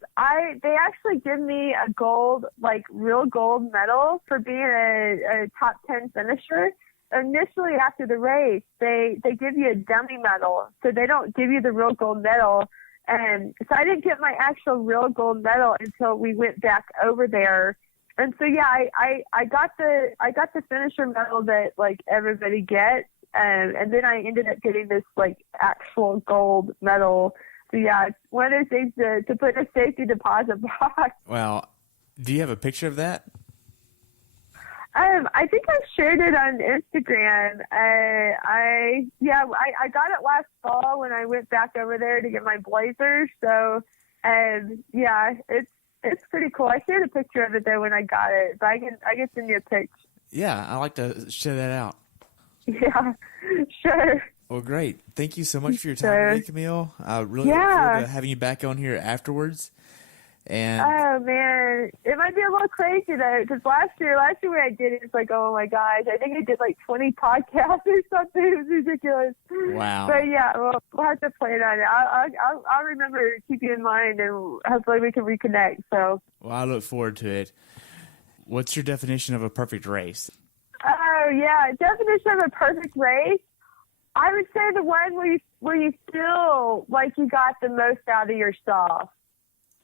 they actually give me a gold, like real gold medal for being a top 10 finisher. Initially after the race, they give you a dummy medal, so they don't give you the real gold medal. And so I didn't get my actual real gold medal until we went back over there. And so yeah, I got the finisher medal that like everybody gets, and then I ended up getting this like actual gold medal. So yeah, it's one of those things to put in a safety deposit box. Well, do you have a picture of that? I think I shared it on Instagram. I got it last fall when I went back over there to get my blazers. So, yeah, it's pretty cool. I shared a picture of it though when I got it, but I can send you a picture. Yeah, I like to share that out. Yeah, sure. Well, great. Thank you so much for your time today, Camille. I really look forward to having you back on here afterwards. And oh man, it might be a little crazy though, because last year when I did it, it's like, oh my gosh, I think I did like 20 podcasts or something. It was ridiculous. Wow. But yeah, we'll have to plan on it. I'll remember to keep you in mind, and hopefully we can reconnect. So. Well, I look forward to it. What's your definition of a perfect race? Oh yeah, definition of a perfect race. I would say the one where you feel like you got the most out of yourself.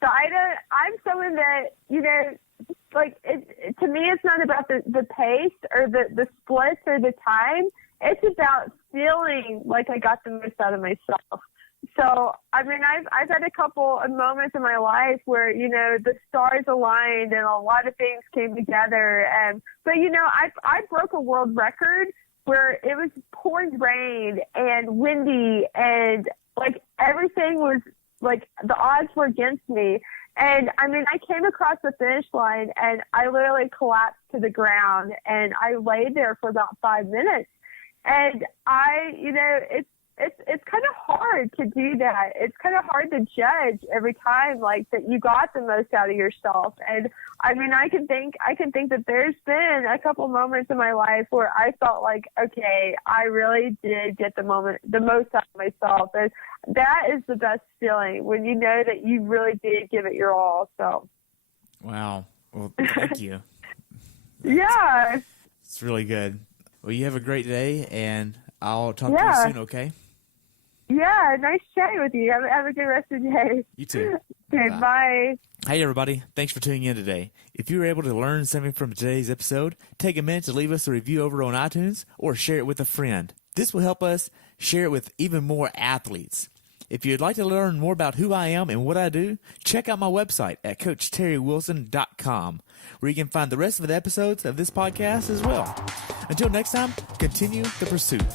So I'm someone that, like, to me, it's not about the pace or the splits or the time. It's about feeling like I got the most out of myself. So, I mean, I've had a couple of moments in my life where, the stars aligned and a lot of things came together. But I broke a world record where it was pouring rain and windy and, like, everything was, like, the odds were against me. And, I mean, I came across the finish line, and I literally collapsed to the ground, and I laid there for about 5 minutes. And it's kind of hard to do that. It's kind of hard to judge every time, like, that you got the most out of yourself. And, I mean, I can think that there's been a couple moments in my life where I felt like, okay, I really did get the most out of myself. And that is the best feeling, when you know that you really did give it your all. So. Wow. Well, thank you. Yeah. It's really good. Well, you have a great day, and I'll talk to you soon, okay? Yeah, nice chatting with you. Have a good rest of the day. You too. Okay, bye. Hey, everybody. Thanks for tuning in today. If you were able to learn something from today's episode, take a minute to leave us a review over on iTunes or share it with a friend. This will help us share it with even more athletes. If you'd like to learn more about who I am and what I do, check out my website at CoachTerryWilson.com, where you can find the rest of the episodes of this podcast as well. Until next time, continue the pursuit.